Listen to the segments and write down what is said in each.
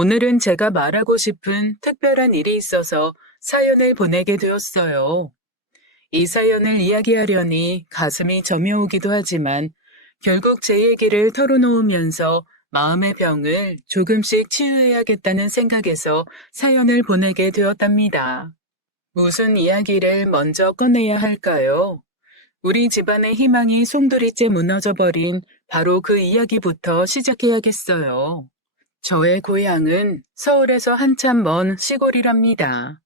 오늘은 제가 말하고 싶은 특별한 일이 있어서 사연을 보내게 되었어요. 이 사연을 이야기하려니 가슴이 저며오기도 하지만 결국 제 얘기를 털어놓으면서 마음의 병을 조금씩 치유해야겠다는 생각에서 사연을 보내게 되었답니다. 무슨 이야기를 먼저 꺼내야 할까요? 우리 집안의 희망이 송두리째 무너져버린 바로 그 이야기부터 시작해야겠어요. 저의 고향은 서울에서 한참 먼 시골이랍니다.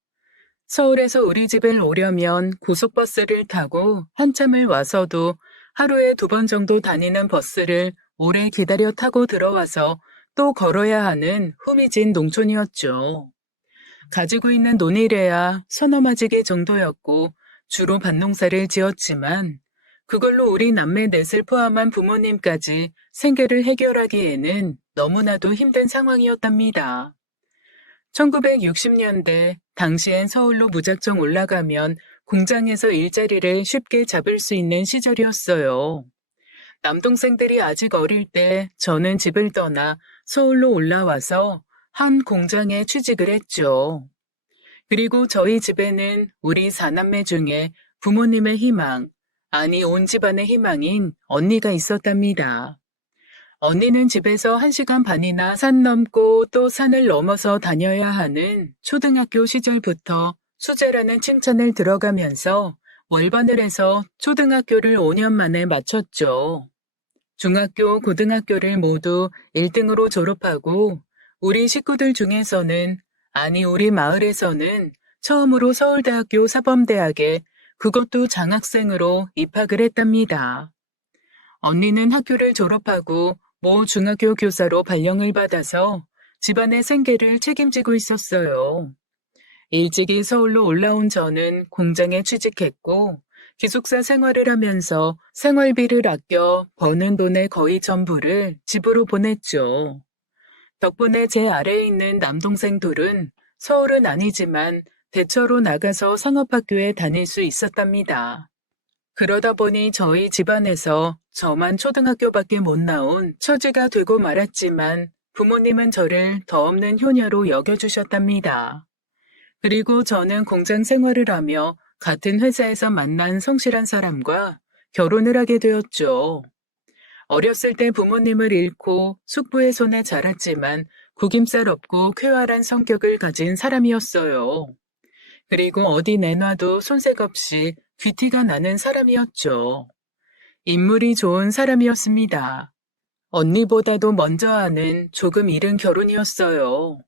서울에서 우리 집을 오려면 고속버스를 타고 한참을 와서도 하루에 2번 정도 다니는 버스를 오래 기다려 타고 들어와서 또 걸어야 하는 후미진 농촌이었죠. 가지고 있는 논이래야 서너마지개 정도였고 주로 밭농사를 지었지만 그걸로 우리 남매 넷을 포함한 부모님까지 생계를 해결하기에는 너무나도 힘든 상황이었답니다. 1960년대 당시엔 서울로 무작정 올라가면 공장에서 일자리를 쉽게 잡을 수 있는 시절이었어요. 남동생들이 아직 어릴 때 저는 집을 떠나 서울로 올라와서 한 공장에 취직을 했죠. 그리고 저희 집에는 우리 4남매 중에 부모님의 희망, 아니 온 집안의 희망인 언니가 있었답니다. 언니는 집에서 1시간 반이나 산 넘고 또 산을 넘어서 다녀야 하는 초등학교 시절부터 수재라는 칭찬을 들어가면서 월반을 해서 초등학교를 5년 만에 마쳤죠. 중학교, 고등학교를 모두 1등으로 졸업하고 우리 식구들 중에서는, 아니 우리 마을에서는 처음으로 서울대학교 사범대학에 그것도 장학생으로 입학을 했답니다. 언니는 학교를 졸업하고 모 중학교 교사로 발령을 받아서 집안의 생계를 책임지고 있었어요. 일찍이 서울로 올라온 저는 공장에 취직했고 기숙사 생활을 하면서 생활비를 아껴 버는 돈의 거의 전부를 집으로 보냈죠. 덕분에 제 아래에 있는 남동생 둘은 서울은 아니지만 대처로 나가서 상업학교에 다닐 수 있었답니다. 그러다 보니 저희 집안에서 저만 초등학교밖에 못 나온 처지가 되고 말았지만 부모님은 저를 더 없는 효녀로 여겨주셨답니다. 그리고 저는 공장 생활을 하며 같은 회사에서 만난 성실한 사람과 결혼을 하게 되었죠. 어렸을 때 부모님을 잃고 숙부의 손에 자랐지만 구김살 없고 쾌활한 성격을 가진 사람이었어요. 그리고 어디 내놔도 손색 없이 귀티가 나는 사람이었죠. 인물이 좋은 사람이었습니다. 언니보다도 먼저 하는 조금 이른 결혼이었어요.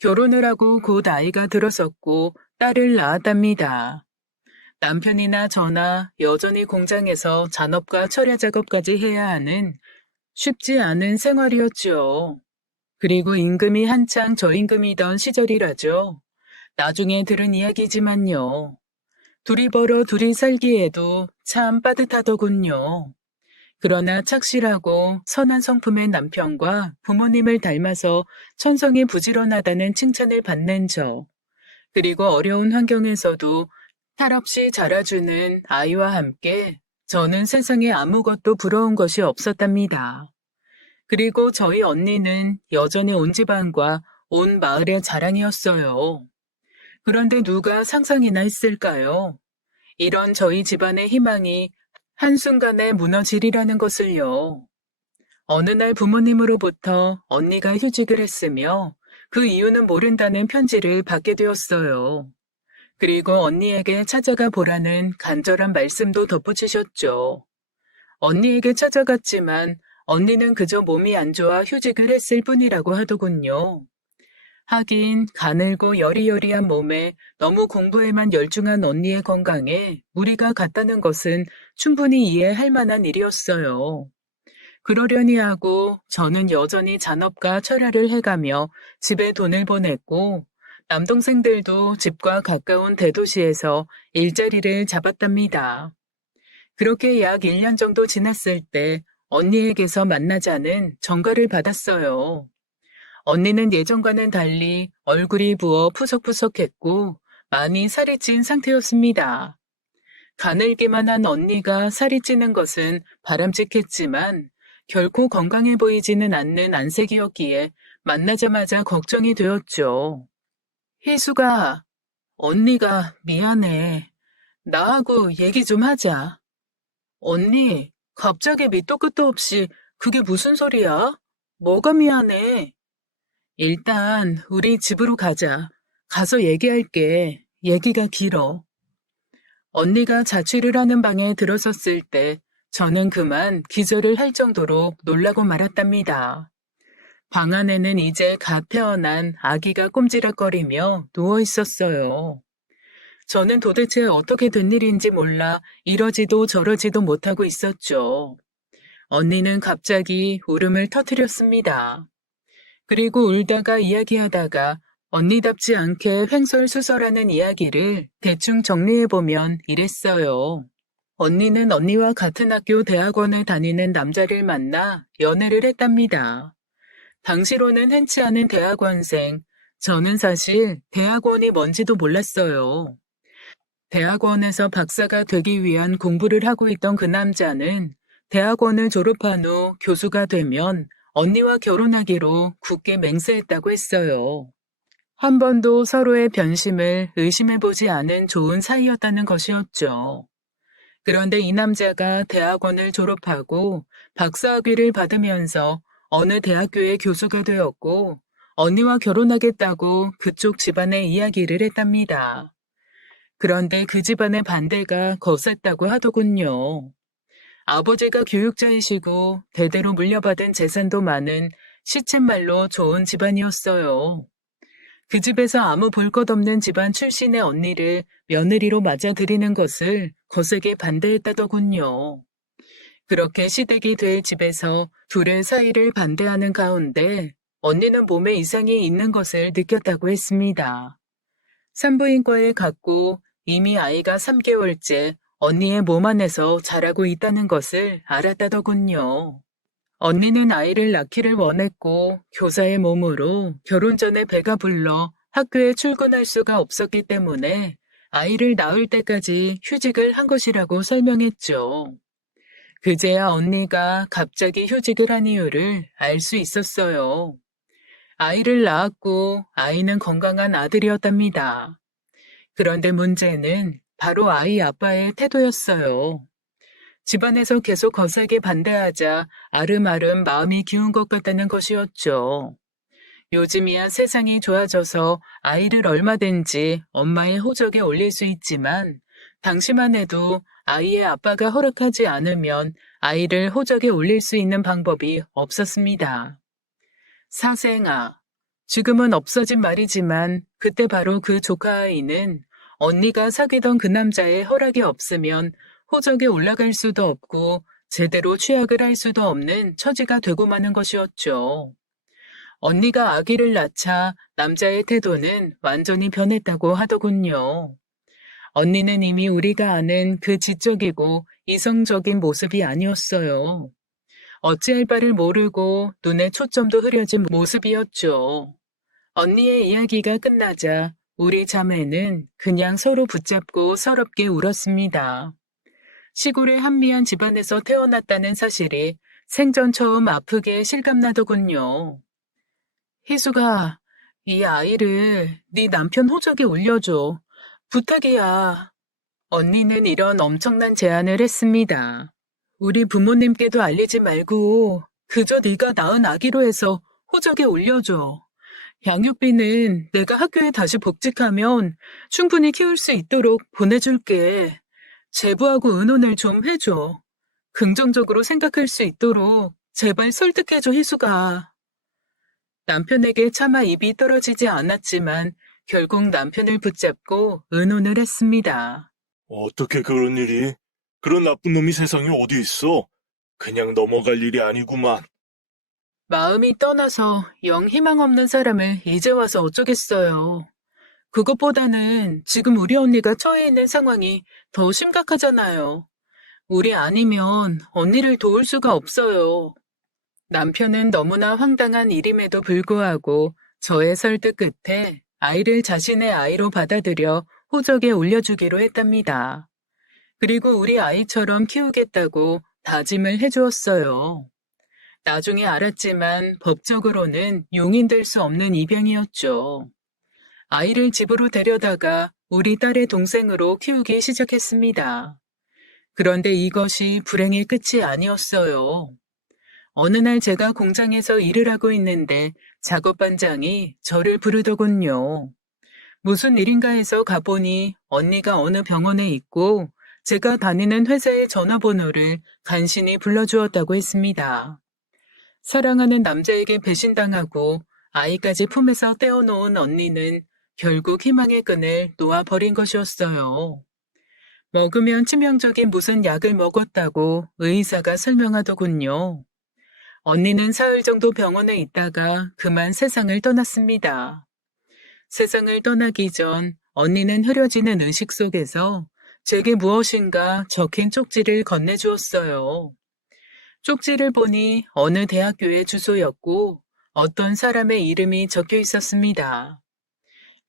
결혼을 하고 곧 아이가 들어섰고 딸을 낳았답니다. 남편이나 저나 여전히 공장에서 잔업과 철야 작업까지 해야 하는 쉽지 않은 생활이었죠. 그리고 임금이 한창 저임금이던 시절이라죠. 나중에 들은 이야기지만요. 둘이 벌어 둘이 살기에도 참 빠듯하더군요. 그러나 착실하고 선한 성품의 남편과 부모님을 닮아서 천성이 부지런하다는 칭찬을 받는 저, 그리고 어려운 환경에서도 탈없이 자라주는 아이와 함께 저는 세상에 아무것도 부러운 것이 없었답니다. 그리고 저희 언니는 여전히 온 집안과 온 마을의 자랑이었어요. 그런데 누가 상상이나 했을까요? 이런 저희 집안의 희망이 한순간에 무너지리라는 것을요. 어느 날 부모님으로부터 언니가 휴직을 했으며 그 이유는 모른다는 편지를 받게 되었어요. 그리고 언니에게 찾아가 보라는 간절한 말씀도 덧붙이셨죠. 언니에게 찾아갔지만 언니는 그저 몸이 안 좋아 휴직을 했을 뿐이라고 하더군요. 하긴 가늘고 여리여리한 몸에 너무 공부에만 열중한 언니의 건강에 무리가 갔다는 것은 충분히 이해할 만한 일이었어요. 그러려니 하고 저는 여전히 잔업과 철야를 해가며 집에 돈을 보냈고 남동생들도 집과 가까운 대도시에서 일자리를 잡았답니다. 그렇게 약 1년 정도 지났을 때 언니에게서 만나자는 전가를 받았어요. 언니는 예전과는 달리 얼굴이 부어 푸석푸석했고 많이 살이 찐 상태였습니다. 가늘기만 한 언니가 살이 찌는 것은 바람직했지만 결코 건강해 보이지는 않는 안색이었기에 만나자마자 걱정이 되었죠. 희수가, 언니가 미안해. 나하고 얘기 좀 하자. 언니, 갑자기 밑도 끝도 없이 그게 무슨 소리야? 뭐가 미안해? 일단 우리 집으로 가자. 가서 얘기할게. 얘기가 길어. 언니가 자취를 하는 방에 들어섰을 때 저는 그만 기절을 할 정도로 놀라고 말았답니다. 방 안에는 이제 갓 태어난 아기가 꼼지락거리며 누워 있었어요. 저는 도대체 어떻게 된 일인지 몰라 이러지도 저러지도 못하고 있었죠. 언니는 갑자기 울음을 터뜨렸습니다. 그리고 울다가 이야기하다가 언니답지 않게 횡설수설하는 이야기를 대충 정리해보면 이랬어요. 언니는 언니와 같은 학교 대학원에 다니는 남자를 만나 연애를 했답니다. 당시로는 흔치 않은 대학원생, 저는 사실 대학원이 뭔지도 몰랐어요. 대학원에서 박사가 되기 위한 공부를 하고 있던 그 남자는 대학원을 졸업한 후 교수가 되면 언니와 결혼하기로 굳게 맹세했다고 했어요. 한 번도 서로의 변심을 의심해보지 않은 좋은 사이였다는 것이었죠. 그런데 이 남자가 대학원을 졸업하고 박사학위를 받으면서 어느 대학교의 교수가 되었고 언니와 결혼하겠다고 그쪽 집안에 이야기를 했답니다. 그런데 그 집안의 반대가 거셌다고 하더군요. 아버지가 교육자이시고 대대로 물려받은 재산도 많은 시쳇말로 좋은 집안이었어요. 그 집에서 아무 볼 것 없는 집안 출신의 언니를 며느리로 맞아들이는 것을 거세게 반대했다더군요. 그렇게 시댁이 될 집에서 둘의 사이를 반대하는 가운데 언니는 몸에 이상이 있는 것을 느꼈다고 했습니다. 산부인과에 갔고 이미 아이가 3개월째 언니의 몸 안에서 자라고 있다는 것을 알았다더군요. 언니는 아이를 낳기를 원했고 교사의 몸으로 결혼 전에 배가 불러 학교에 출근할 수가 없었기 때문에 아이를 낳을 때까지 휴직을 한 것이라고 설명했죠. 그제야 언니가 갑자기 휴직을 한 이유를 알 수 있었어요. 아이를 낳았고 아이는 건강한 아들이었답니다. 그런데 문제는 바로 아이 아빠의 태도였어요. 집안에서 계속 거세게 반대하자 아름아름 마음이 기운 것 같다는 것이었죠. 요즘이야 세상이 좋아져서 아이를 얼마든지 엄마의 호적에 올릴 수 있지만 당시만 해도 아이의 아빠가 허락하지 않으면 아이를 호적에 올릴 수 있는 방법이 없었습니다. 사생아, 지금은 없어진 말이지만 그때 바로 그 조카 아이는 언니가 사귀던 그 남자의 허락이 없으면 호적에 올라갈 수도 없고 제대로 취약을 할 수도 없는 처지가 되고 마는 것이었죠. 언니가 아기를 낳자 남자의 태도는 완전히 변했다고 하더군요. 언니는 이미 우리가 아는 그 지적이고 이성적인 모습이 아니었어요. 어찌할 바를 모르고 눈에 초점도 흐려진 모습이었죠. 언니의 이야기가 끝나자 우리 자매는 그냥 서로 붙잡고 서럽게 울었습니다. 시골의 한미한 집안에서 태어났다는 사실이 생전 처음 아프게 실감나더군요. 희수가 이 아이를 네 남편 호적에 올려줘. 부탁이야. 언니는 이런 엄청난 제안을 했습니다. 우리 부모님께도 알리지 말고 그저 네가 낳은 아기로 해서 호적에 올려줘. 양육비는 내가 학교에 다시 복직하면 충분히 키울 수 있도록 보내줄게. 제부하고 의논을 좀 해줘. 긍정적으로 생각할 수 있도록 제발 설득해줘, 희수가. 남편에게 차마 입이 떨어지지 않았지만 결국 남편을 붙잡고 의논을 했습니다. 어떻게 그런 일이? 그런 나쁜 놈이 세상에 어디 있어? 그냥 넘어갈 일이 아니구만. 마음이 떠나서 영 희망 없는 사람을 이제 와서 어쩌겠어요. 그것보다는 지금 우리 언니가 처해 있는 상황이 더 심각하잖아요. 우리 아니면 언니를 도울 수가 없어요. 남편은 너무나 황당한 일임에도 불구하고 저의 설득 끝에 아이를 자신의 아이로 받아들여 호적에 올려주기로 했답니다. 그리고 우리 아이처럼 키우겠다고 다짐을 해주었어요. 나중에 알았지만 법적으로는 용인될 수 없는 입양이었죠. 아이를 집으로 데려다가 우리 딸의 동생으로 키우기 시작했습니다. 그런데 이것이 불행의 끝이 아니었어요. 어느 날 제가 공장에서 일을 하고 있는데 작업반장이 저를 부르더군요. 무슨 일인가 해서 가보니 언니가 어느 병원에 있고 제가 다니는 회사의 전화번호를 간신히 불러주었다고 했습니다. 사랑하는 남자에게 배신당하고 아이까지 품에서 떼어놓은 언니는 결국 희망의 끈을 놓아버린 것이었어요. 먹으면 치명적인 무슨 약을 먹었다고 의사가 설명하더군요. 언니는 사흘 정도 병원에 있다가 그만 세상을 떠났습니다. 세상을 떠나기 전 언니는 흐려지는 의식 속에서 제게 무엇인가 적힌 쪽지를 건네주었어요. 쪽지를 보니 어느 대학교의 주소였고 어떤 사람의 이름이 적혀 있었습니다.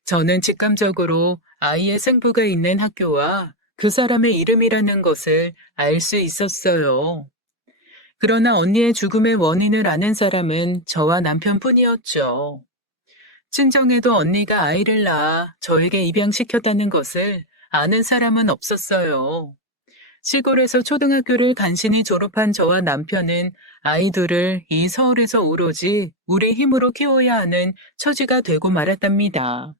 저는 직감적으로 아이의 생부가 있는 학교와 그 사람의 이름이라는 것을 알 수 있었어요. 그러나 언니의 죽음의 원인을 아는 사람은 저와 남편뿐이었죠. 친정에도 언니가 아이를 낳아 저에게 입양시켰다는 것을 아는 사람은 없었어요. 시골에서 초등학교를 간신히 졸업한 저와 남편은 아이들을 이 서울에서 오로지 우리 힘으로 키워야 하는 처지가 되고 말았답니다.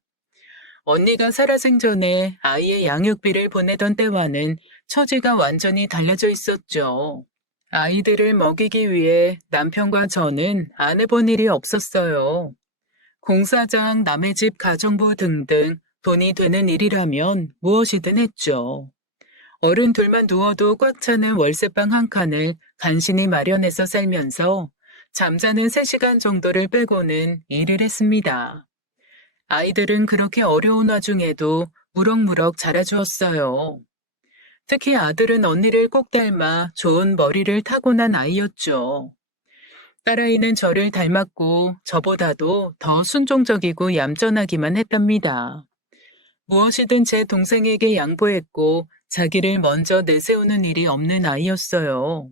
언니가 살아생전에 아이의 양육비를 보내던 때와는 처지가 완전히 달라져 있었죠. 아이들을 먹이기 위해 남편과 저는 안 해본 일이 없었어요. 공사장, 남의 집 가정부 등등 돈이 되는 일이라면 무엇이든 했죠. 어른 둘만 누워도 꽉 차는 월세방 한 칸을 간신히 마련해서 살면서 잠자는 3시간 정도를 빼고는 일을 했습니다. 아이들은 그렇게 어려운 와중에도 무럭무럭 자라주었어요. 특히 아들은 언니를 꼭 닮아 좋은 머리를 타고난 아이였죠. 딸아이는 저를 닮았고 저보다도 더 순종적이고 얌전하기만 했답니다. 무엇이든 제 동생에게 양보했고 자기를 먼저 내세우는 일이 없는 아이였어요.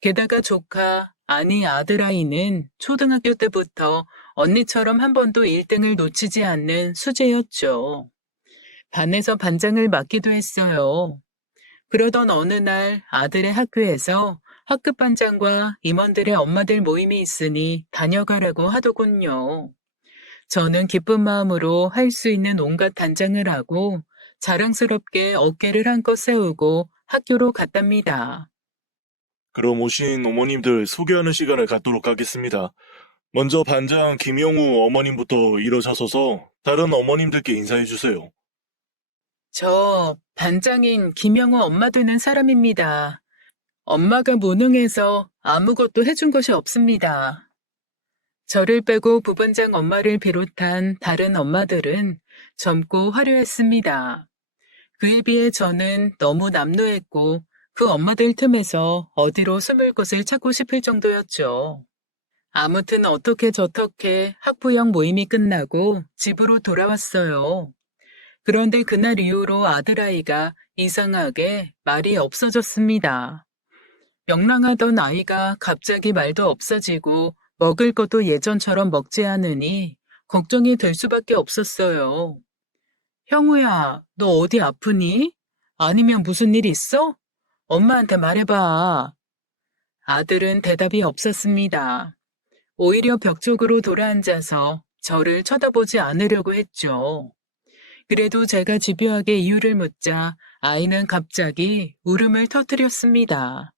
게다가 조카, 아니 아들아이는 초등학교 때부터 언니처럼 한 번도 1등을 놓치지 않는 수재였죠. 반에서 반장을 맡기도 했어요. 그러던 어느 날 아들의 학교에서 학급 반장과 임원들의 엄마들 모임이 있으니 다녀가라고 하더군요. 저는 기쁜 마음으로 할 수 있는 온갖 단장을 하고 자랑스럽게 어깨를 한껏 세우고 학교로 갔답니다. 그럼 오신 어머님들 소개하는 시간을 갖도록 하겠습니다. 먼저 반장 김영우 어머님부터 일어서셔서 다른 어머님들께 인사해 주세요. 저 반장인 김영우 엄마 되는 사람입니다. 엄마가 무능해서 아무것도 해준 것이 없습니다. 저를 빼고 부반장 엄마를 비롯한 다른 엄마들은 젊고 화려했습니다. 그에 비해 저는 너무 남루했고 그 엄마들 틈에서 어디로 숨을 곳을 찾고 싶을 정도였죠. 아무튼 어떻게 저떻게 학부형 모임이 끝나고 집으로 돌아왔어요. 그런데 그날 이후로 아들아이가 이상하게 말이 없어졌습니다. 명랑하던 아이가 갑자기 말도 없어지고 먹을 것도 예전처럼 먹지 않으니 걱정이 될 수밖에 없었어요. 형우야, 너 어디 아프니? 아니면 무슨 일 있어? 엄마한테 말해봐. 아들은 대답이 없었습니다. 오히려 벽 쪽으로 돌아앉아서 저를 쳐다보지 않으려고 했죠. 그래도 제가 집요하게 이유를 묻자 아이는 갑자기 울음을 터뜨렸습니다.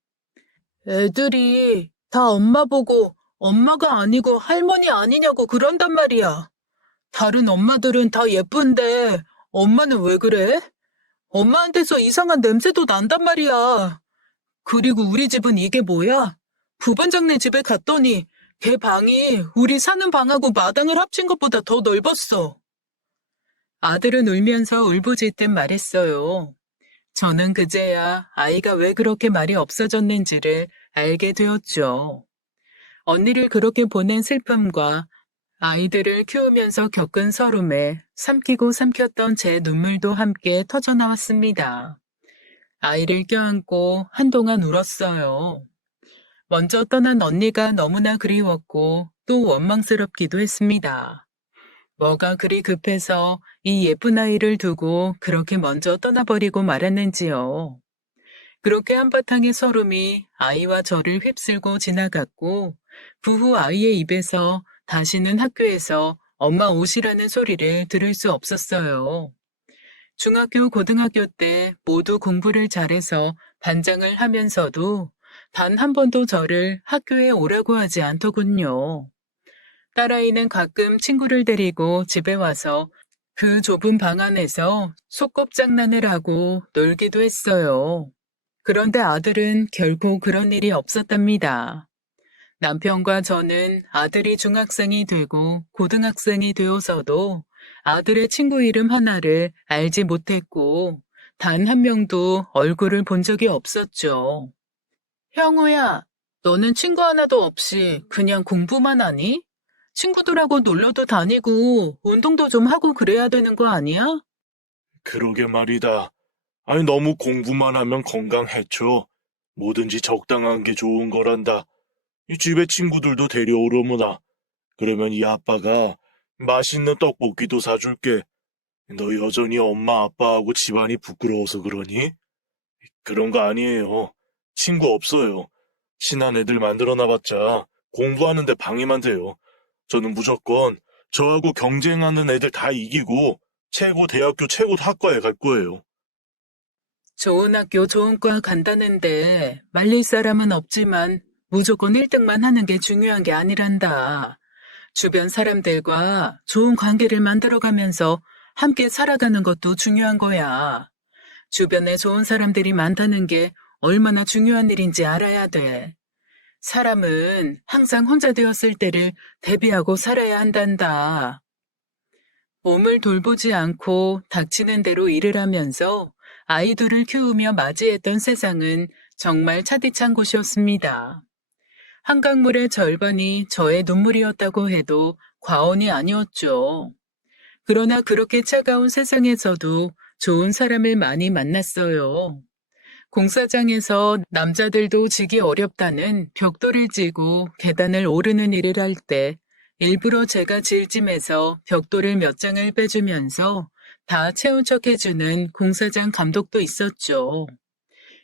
애들이 다 엄마 보고 엄마가 아니고 할머니 아니냐고 그런단 말이야. 다른 엄마들은 다 예쁜데 엄마는 왜 그래? 엄마한테서 이상한 냄새도 난단 말이야. 그리고 우리 집은 이게 뭐야? 부반장네 집에 갔더니 걔 방이 우리 사는 방하고 마당을 합친 것보다 더 넓었어. 아들은 울면서 울부짖듯 말했어요. 저는 그제야 아이가 왜 그렇게 말이 없어졌는지를 알게 되었죠. 언니를 그렇게 보낸 슬픔과 아이들을 키우면서 겪은 서름에 삼키고 삼켰던 제 눈물도 함께 터져나왔습니다. 아이를 껴안고 한동안 울었어요. 먼저 떠난 언니가 너무나 그리웠고 또 원망스럽기도 했습니다. 뭐가 그리 급해서 이 예쁜 아이를 두고 그렇게 먼저 떠나버리고 말았는지요. 그렇게 한바탕의 서름이 아이와 저를 휩쓸고 지나갔고 그 후 아이의 입에서 다시는 학교에서 엄마 오시라는 소리를 들을 수 없었어요. 중학교, 고등학교 때 모두 공부를 잘해서 반장을 하면서도 단 한 번도 저를 학교에 오라고 하지 않더군요. 딸아이는 가끔 친구를 데리고 집에 와서 그 좁은 방 안에서 소꿉장난을 하고 놀기도 했어요. 그런데 아들은 결코 그런 일이 없었답니다. 남편과 저는 아들이 중학생이 되고 고등학생이 되어서도 아들의 친구 이름 하나를 알지 못했고 단 한 명도 얼굴을 본 적이 없었죠. 형우야, 너는 친구 하나도 없이 그냥 공부만 하니? 친구들하고 놀러도 다니고 운동도 좀 하고 그래야 되는 거 아니야? 그러게 말이다. 아니, 너무 공부만 하면 건강 해쳐. 뭐든지 적당한 게 좋은 거란다. 이 집에 친구들도 데려오려무나. 그러면 이 아빠가 맛있는 떡볶이도 사줄게. 너 여전히 엄마 아빠하고 집안이 부끄러워서 그러니? 그런 거 아니에요. 친구 없어요. 친한 애들 만들어놔봤자 공부하는데 방해만 돼요. 저는 무조건 저하고 경쟁하는 애들 다 이기고 최고 대학교 최고 학과에 갈 거예요. 좋은 학교, 좋은 과 간다는데 말릴 사람은 없지만 무조건 1등만 하는 게 중요한 게 아니란다. 주변 사람들과 좋은 관계를 만들어가면서 함께 살아가는 것도 중요한 거야. 주변에 좋은 사람들이 많다는 게 얼마나 중요한 일인지 알아야 돼. 사람은 항상 혼자 되었을 때를 대비하고 살아야 한단다. 몸을 돌보지 않고 닥치는 대로 일을 하면서 아이들을 키우며 맞이했던 세상은 정말 차디찬 곳이었습니다. 한강물의 절반이 저의 눈물이었다고 해도 과언이 아니었죠. 그러나 그렇게 차가운 세상에서도 좋은 사람을 많이 만났어요. 공사장에서 남자들도 지기 어렵다는 벽돌을 찌고 계단을 오르는 일을 할 때 일부러 제가 질짐해서 벽돌을 몇 장을 빼주면서 다 채운 척 해주는 공사장 감독도 있었죠.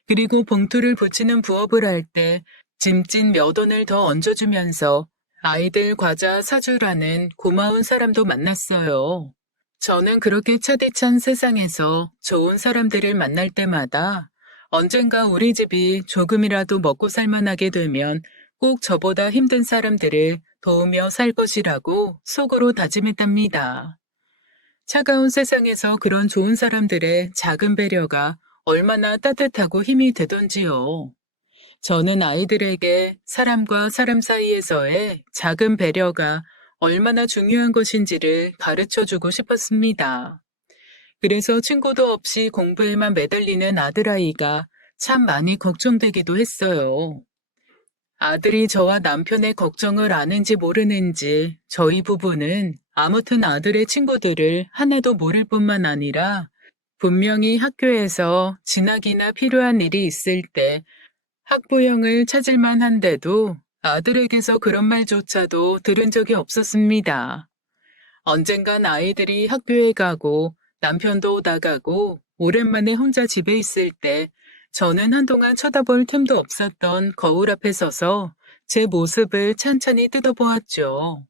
그리고 봉투를 붙이는 부업을 할 때 짐찐 몇 원을 더 얹어주면서 아이들 과자 사주라는 고마운 사람도 만났어요. 저는 그렇게 차디찬 세상에서 좋은 사람들을 만날 때마다 언젠가 우리 집이 조금이라도 먹고 살만하게 되면 꼭 저보다 힘든 사람들을 도우며 살 것이라고 속으로 다짐했답니다. 차가운 세상에서 그런 좋은 사람들의 작은 배려가 얼마나 따뜻하고 힘이 되던지요. 저는 아이들에게 사람과 사람 사이에서의 작은 배려가 얼마나 중요한 것인지를 가르쳐 주고 싶었습니다. 그래서 친구도 없이 공부에만 매달리는 아들아이가 참 많이 걱정되기도 했어요. 아들이 저와 남편의 걱정을 아는지 모르는지 저희 부부는 아무튼 아들의 친구들을 하나도 모를 뿐만 아니라 분명히 학교에서 진학이나 필요한 일이 있을 때 학부형을 찾을만 한데도 아들에게서 그런 말조차도 들은 적이 없었습니다. 언젠간 아이들이 학교에 가고 남편도 나가고 오랜만에 혼자 집에 있을 때 저는 한동안 쳐다볼 틈도 없었던 거울 앞에 서서 제 모습을 찬찬히 뜯어보았죠.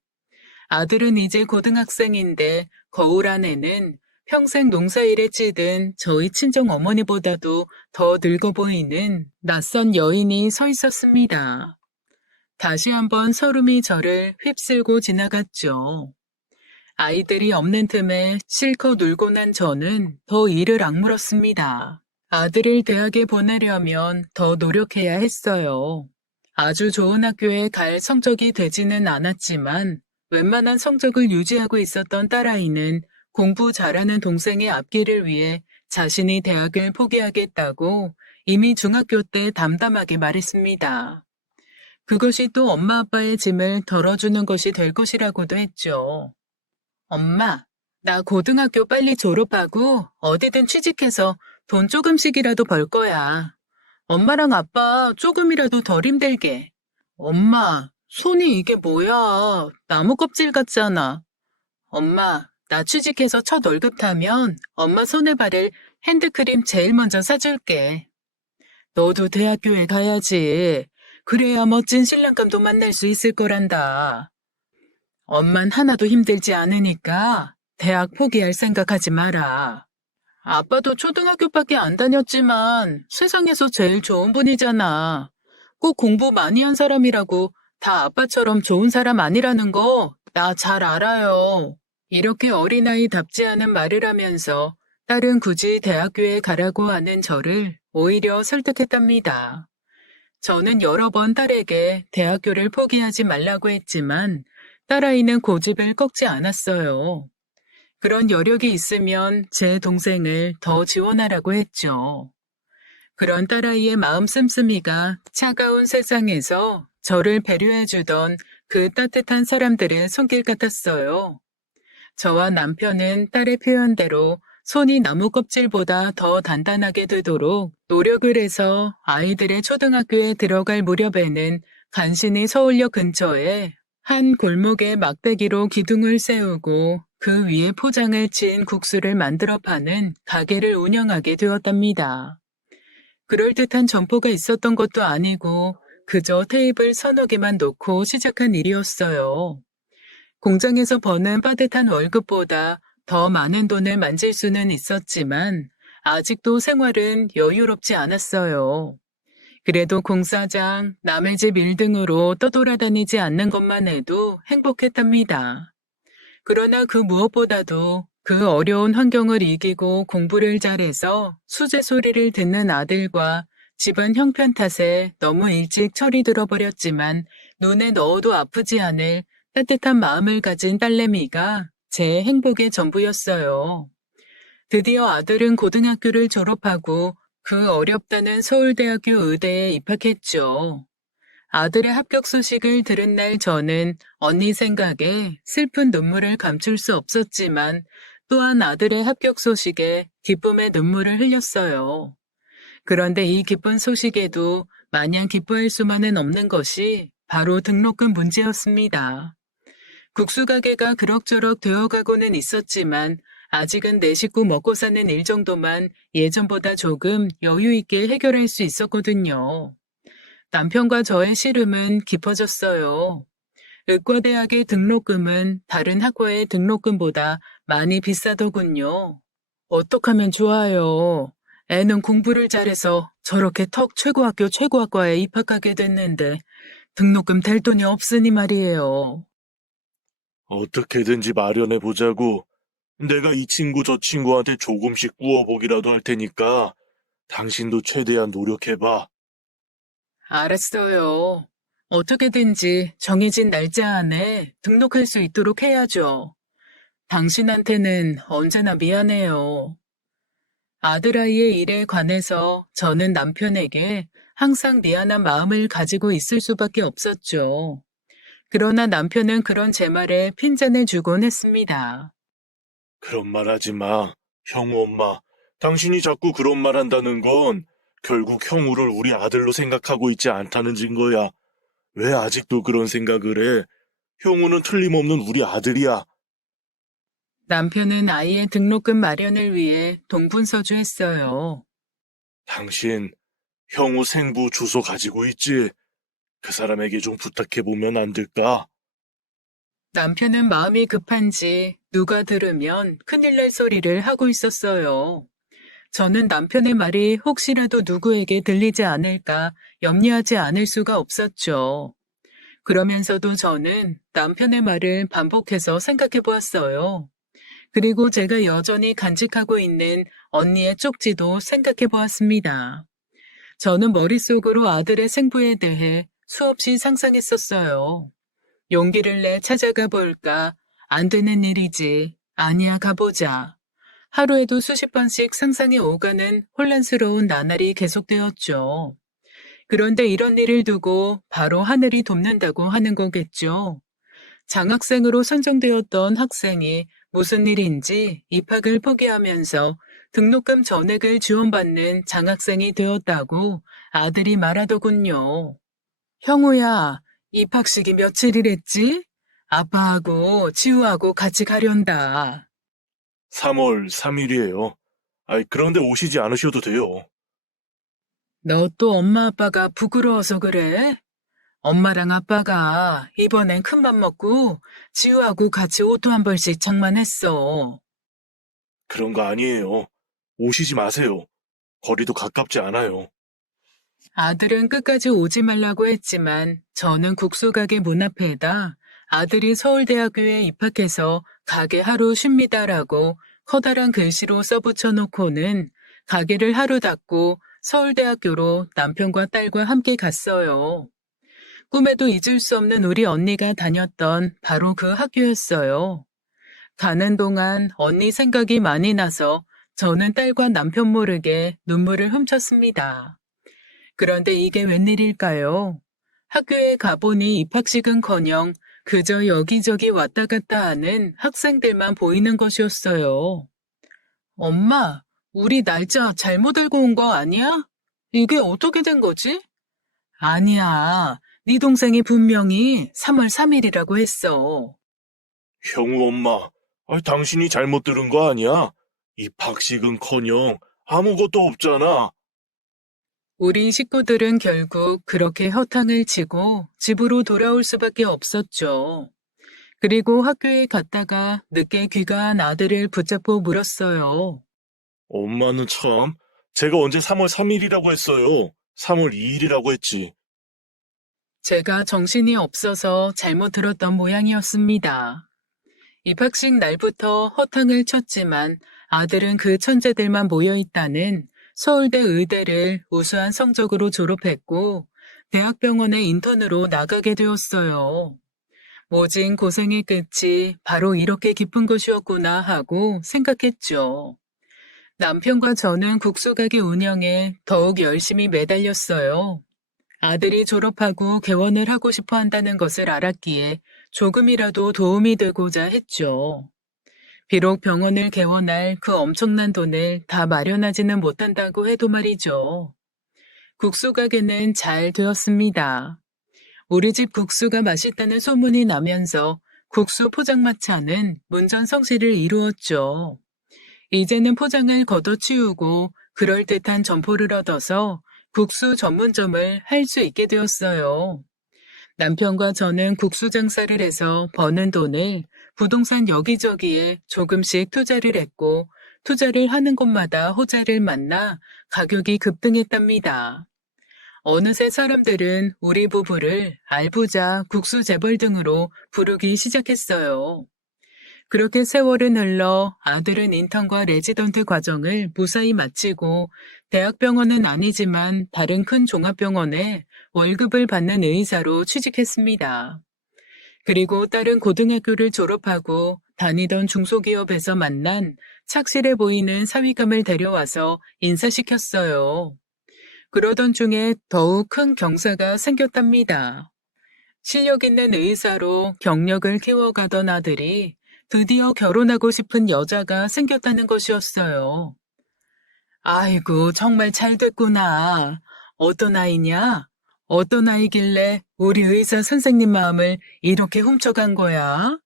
아들은 이제 고등학생인데 거울 안에는 평생 농사일에 찌든 저희 친정 어머니보다도 더 늙어 보이는 낯선 여인이 서 있었습니다. 다시 한번 서름이 저를 휩쓸고 지나갔죠. 아이들이 없는 틈에 실컷 울고 난 저는 더 이를 악물었습니다. 아들을 대학에 보내려면 더 노력해야 했어요. 아주 좋은 학교에 갈 성적이 되지는 않았지만 웬만한 성적을 유지하고 있었던 딸아이는 공부 잘하는 동생의 앞길을 위해 자신이 대학을 포기하겠다고 이미 중학교 때 담담하게 말했습니다. 그것이 또 엄마 아빠의 짐을 덜어주는 것이 될 것이라고도 했죠. 엄마, 나 고등학교 빨리 졸업하고 어디든 취직해서 돈 조금씩이라도 벌 거야. 엄마랑 아빠 조금이라도 덜 힘들게. 엄마, 손이 이게 뭐야? 나무 껍질 같잖아. 엄마, 나 취직해서 첫 월급 타면 엄마 손에 바를 핸드크림 제일 먼저 사줄게. 너도 대학교에 가야지. 그래야 멋진 신랑감도 만날 수 있을 거란다. 엄만 하나도 힘들지 않으니까 대학 포기할 생각하지 마라. 아빠도 초등학교밖에 안 다녔지만 세상에서 제일 좋은 분이잖아. 꼭 공부 많이 한 사람이라고 다 아빠처럼 좋은 사람 아니라는 거 나 잘 알아요. 이렇게 어린아이답지 않은 말을 하면서 딸은 굳이 대학교에 가라고 하는 저를 오히려 설득했답니다. 저는 여러 번 딸에게 대학교를 포기하지 말라고 했지만 딸아이는 고집을 꺾지 않았어요. 그런 여력이 있으면 제 동생을 더 지원하라고 했죠. 그런 딸아이의 마음 씀씀이가 차가운 세상에서 저를 배려해주던 그 따뜻한 사람들의 손길 같았어요. 저와 남편은 딸의 표현대로 손이 나무 껍질보다 더 단단하게 되도록 노력을 해서 아이들의 초등학교에 들어갈 무렵에는 간신히 서울역 근처에 한 골목에 막대기로 기둥을 세우고 그 위에 포장을 친 국수를 만들어 파는 가게를 운영하게 되었답니다. 그럴듯한 점포가 있었던 것도 아니고 그저 테이블 서너 개만 놓고 시작한 일이었어요. 공장에서 버는 빠듯한 월급보다 더 많은 돈을 만질 수는 있었지만 아직도 생활은 여유롭지 않았어요. 그래도 공사장, 남의 집 일 등으로 떠돌아다니지 않는 것만 해도 행복했답니다. 그러나 그 무엇보다도 그 어려운 환경을 이기고 공부를 잘해서 수제 소리를 듣는 아들과 집안 형편 탓에 너무 일찍 철이 들어버렸지만 눈에 넣어도 아프지 않을 따뜻한 마음을 가진 딸내미가 제 행복의 전부였어요. 드디어 아들은 고등학교를 졸업하고 그 어렵다는 서울대학교 의대에 입학했죠. 아들의 합격 소식을 들은 날 저는 언니 생각에 슬픈 눈물을 감출 수 없었지만 또한 아들의 합격 소식에 기쁨의 눈물을 흘렸어요. 그런데 이 기쁜 소식에도 마냥 기뻐할 수만은 없는 것이 바로 등록금 문제였습니다. 국수 가게가 그럭저럭 되어가고는 있었지만 아직은 내 식구 먹고 사는 일 정도만 예전보다 조금 여유 있게 해결할 수 있었거든요. 남편과 저의 씨름은 깊어졌어요. 의과대학의 등록금은 다른 학과의 등록금보다 많이 비싸더군요. 어떡하면 좋아요. 애는 공부를 잘해서 저렇게 턱 최고학과에 입학하게 됐는데 등록금 댈 돈이 없으니 말이에요. 어떻게든지 마련해 보자고. 내가 이 친구 저 친구한테 조금씩 구워보기라도 할 테니까 당신도 최대한 노력해봐. 알았어요. 어떻게든지 정해진 날짜 안에 등록할 수 있도록 해야죠. 당신한테는 언제나 미안해요. 아들아이의 일에 관해서 저는 남편에게 항상 미안한 마음을 가지고 있을 수밖에 없었죠. 그러나 남편은 그런 제 말에 핀잔을 주곤 했습니다. 그런 말 하지 마. 형우 엄마, 당신이 자꾸 그런 말 한다는 건 결국 형우를 우리 아들로 생각하고 있지 않다는 증거야. 왜 아직도 그런 생각을 해? 형우는 틀림없는 우리 아들이야. 남편은 아이의 등록금 마련을 위해 동분서주했어요. 당신 형우 생부 주소 가지고 있지? 그 사람에게 좀 부탁해보면 안 될까? 남편은 마음이 급한지 누가 들으면 큰일 날 소리를 하고 있었어요. 저는 남편의 말이 혹시라도 누구에게 들리지 않을까 염려하지 않을 수가 없었죠. 그러면서도 저는 남편의 말을 반복해서 생각해 보았어요. 그리고 제가 여전히 간직하고 있는 언니의 쪽지도 생각해 보았습니다. 저는 머릿속으로 아들의 생부에 대해 수없이 상상했었어요. 용기를 내 찾아가 볼까? 안 되는 일이지. 아니야, 가보자. 하루에도 수십 번씩 상상이 오가는 혼란스러운 나날이 계속되었죠. 그런데 이런 일을 두고 바로 하늘이 돕는다고 하는 거겠죠. 장학생으로 선정되었던 학생이 무슨 일인지 입학을 포기하면서 등록금 전액을 지원받는 장학생이 되었다고 아들이 말하더군요. 형우야, 입학식이 며칠이랬지? 아빠하고 지우하고 같이 가련다. 3월 3일이에요. 그런데 오시지 않으셔도 돼요. 너 또 엄마 아빠가 부끄러워서 그래? 엄마랑 아빠가 이번엔 큰맘 먹고 지우하고 같이 옷도 한 벌씩 장만했어. 그런 거 아니에요. 오시지 마세요. 거리도 가깝지 않아요. 아들은 끝까지 오지 말라고 했지만 저는 국수가게 문 앞에다 아들이 서울대학교에 입학해서 가게 하루 쉽니다라고 커다란 글씨로 써붙여 놓고는 가게를 하루 닫고 서울대학교로 남편과 딸과 함께 갔어요. 꿈에도 잊을 수 없는 우리 언니가 다녔던 바로 그 학교였어요. 가는 동안 언니 생각이 많이 나서 저는 딸과 남편 모르게 눈물을 훔쳤습니다. 그런데 이게 웬일일까요? 학교에 가보니 입학식은커녕 그저 여기저기 왔다 갔다 하는 학생들만 보이는 것이었어요. 엄마, 우리 날짜 잘못 알고 온 거 아니야? 이게 어떻게 된 거지? 아니야. 네 동생이 분명히 3월 3일이라고 했어. 형우 엄마, 당신이 잘못 들은 거 아니야? 입학식은커녕 아무것도 없잖아. 우리 식구들은 결국 그렇게 허탕을 치고 집으로 돌아올 수밖에 없었죠. 그리고 학교에 갔다가 늦게 귀가한 아들을 붙잡고 물었어요. 엄마는 참, 제가 언제 3월 3일이라고 했어요. 3월 2일이라고 했지. 제가 정신이 없어서 잘못 들었던 모양이었습니다. 입학식 날부터 허탕을 쳤지만 아들은 그 천재들만 모여있다는 서울대 의대를 우수한 성적으로 졸업했고 대학병원에 인턴으로 나가게 되었어요. 모진 고생의 끝이 바로 이렇게 깊은 것이었구나 하고 생각했죠. 남편과 저는 국수가게 운영에 더욱 열심히 매달렸어요. 아들이 졸업하고 개원을 하고 싶어 한다는 것을 알았기에 조금이라도 도움이 되고자 했죠. 비록 병원을 개원할 그 엄청난 돈을 다 마련하지는 못한다고 해도 말이죠. 국수 가게는 잘 되었습니다. 우리 집 국수가 맛있다는 소문이 나면서 국수 포장마차는 문전성시를 이루었죠. 이제는 포장을 걷어치우고 그럴듯한 점포를 얻어서 국수 전문점을 할 수 있게 되었어요. 남편과 저는 국수 장사를 해서 버는 돈을 부동산 여기저기에 조금씩 투자를 했고 투자를 하는 곳마다 호재를 만나 가격이 급등했답니다. 어느새 사람들은 우리 부부를 알부자, 국수 재벌 등으로 부르기 시작했어요. 그렇게 세월은 흘러 아들은 인턴과 레지던트 과정을 무사히 마치고 대학병원은 아니지만 다른 큰 종합병원에 월급을 받는 의사로 취직했습니다. 그리고 딸은 고등학교를 졸업하고 다니던 중소기업에서 만난 착실해 보이는 사위감을 데려와서 인사시켰어요. 그러던 중에 더욱 큰 경사가 생겼답니다. 실력 있는 의사로 경력을 키워가던 아들이 드디어 결혼하고 싶은 여자가 생겼다는 것이었어요. 아이고, 정말 잘 됐구나. 어떤 아이냐? 어떤 아이길래 우리 의사 선생님 마음을 이렇게 훔쳐간 거야?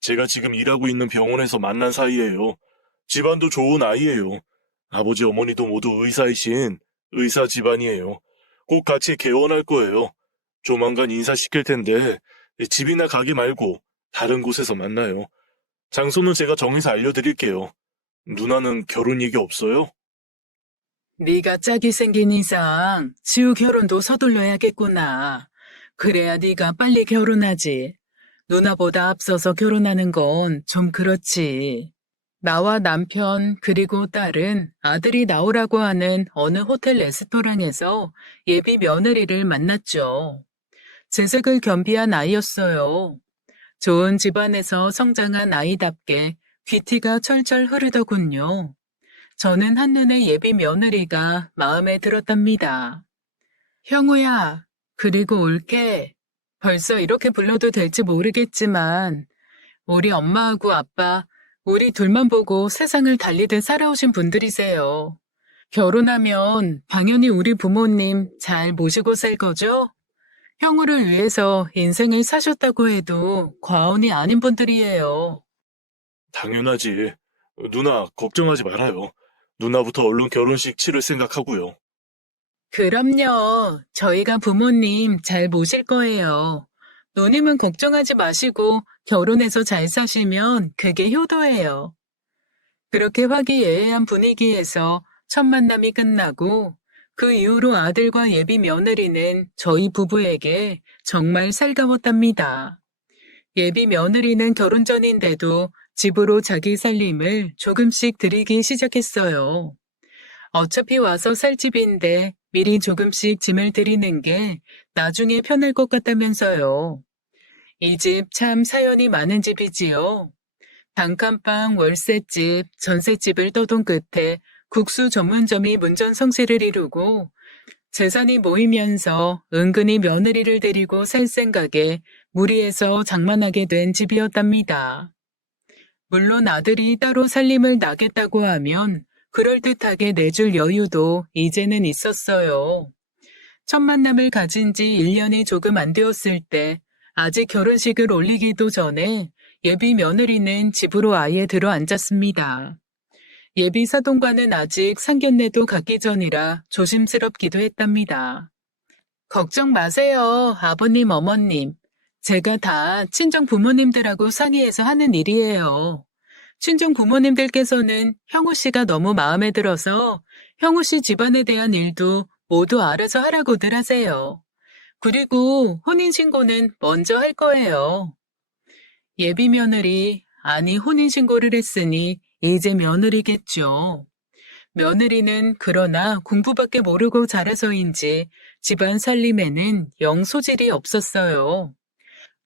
제가 지금 일하고 있는 병원에서 만난 사이예요. 집안도 좋은 아이예요. 아버지 어머니도 모두 의사이신 의사 집안이에요. 꼭 같이 개원할 거예요. 조만간 인사시킬 텐데 집이나 가게 말고 다른 곳에서 만나요. 장소는 제가 정해서 알려드릴게요. 누나는 결혼 얘기 없어요? 네가 짝이 생긴 이상 지우 결혼도 서둘러야겠구나. 그래야 네가 빨리 결혼하지. 누나보다 앞서서 결혼하는 건 좀 그렇지. 나와 남편 그리고 딸은 아들이 나오라고 하는 어느 호텔 레스토랑에서 예비 며느리를 만났죠. 재색을 겸비한 아이였어요. 좋은 집안에서 성장한 아이답게 귀티가 철철 흐르더군요. 저는 한눈에 예비 며느리가 마음에 들었답니다. 형우야, 그리고 올케. 벌써 이렇게 불러도 될지 모르겠지만 우리 엄마하고 아빠, 우리 둘만 보고 세상을 달리듯 살아오신 분들이세요. 결혼하면 당연히 우리 부모님 잘 모시고 살 거죠? 형우를 위해서 인생을 사셨다고 해도 과언이 아닌 분들이에요. 당연하지. 누나, 걱정하지 말아요. 누나부터 얼른 결혼식 치를 생각하고요. 그럼요. 저희가 부모님 잘 모실 거예요. 누님은 걱정하지 마시고 결혼해서 잘 사시면 그게 효도예요. 그렇게 화기애애한 분위기에서 첫 만남이 끝나고 그 이후로 아들과 예비 며느리는 저희 부부에게 정말 살가웠답니다. 예비 며느리는 결혼 전인데도 집으로 자기 살림을 조금씩 들이기 시작했어요. 어차피 와서 살 집인데 미리 조금씩 짐을 들이는 게 나중에 편할 것 같다면서요. 이 집 참 사연이 많은 집이지요. 단칸방, 월세집, 전셋집을 떠돈 끝에 국수 전문점이 문전성시를 이루고 재산이 모이면서 은근히 며느리를 데리고 살 생각에 무리해서 장만하게 된 집이었답니다. 물론 아들이 따로 살림을 나겠다고 하면 그럴듯하게 내줄 여유도 이제는 있었어요. 첫 만남을 가진 지 1년이 조금 안 되었을 때 아직 결혼식을 올리기도 전에 예비 며느리는 집으로 아예 들어앉았습니다. 예비 사돈과는 아직 상견례도 갖기 전이라 조심스럽기도 했답니다. 걱정 마세요, 아버님, 어머님. 제가 다 친정 부모님들하고 상의해서 하는 일이에요. 친정 부모님들께서는 형우 씨가 너무 마음에 들어서 형우 씨 집안에 대한 일도 모두 알아서 하라고들 하세요. 그리고 혼인신고는 먼저 할 거예요. 예비 며느리, 아니 혼인신고를 했으니 이제 며느리겠죠. 며느리는 그러나 공부밖에 모르고 자라서인지 집안 살림에는 영 소질이 없었어요.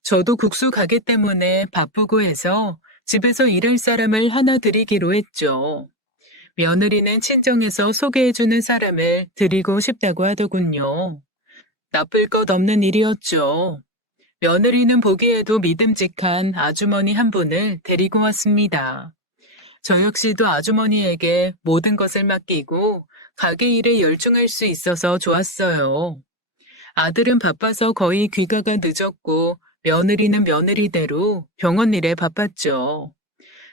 저도 국수 가게 때문에 바쁘고 해서 집에서 일할 사람을 하나 들이기로 했죠. 며느리는 친정에서 소개해주는 사람을 드리고 싶다고 하더군요. 나쁠 것 없는 일이었죠. 며느리는 보기에도 믿음직한 아주머니 한 분을 데리고 왔습니다. 저 역시도 아주머니에게 모든 것을 맡기고 가게 일에 열중할 수 있어서 좋았어요. 아들은 바빠서 거의 귀가가 늦었고 며느리는 며느리대로 병원 일에 바빴죠.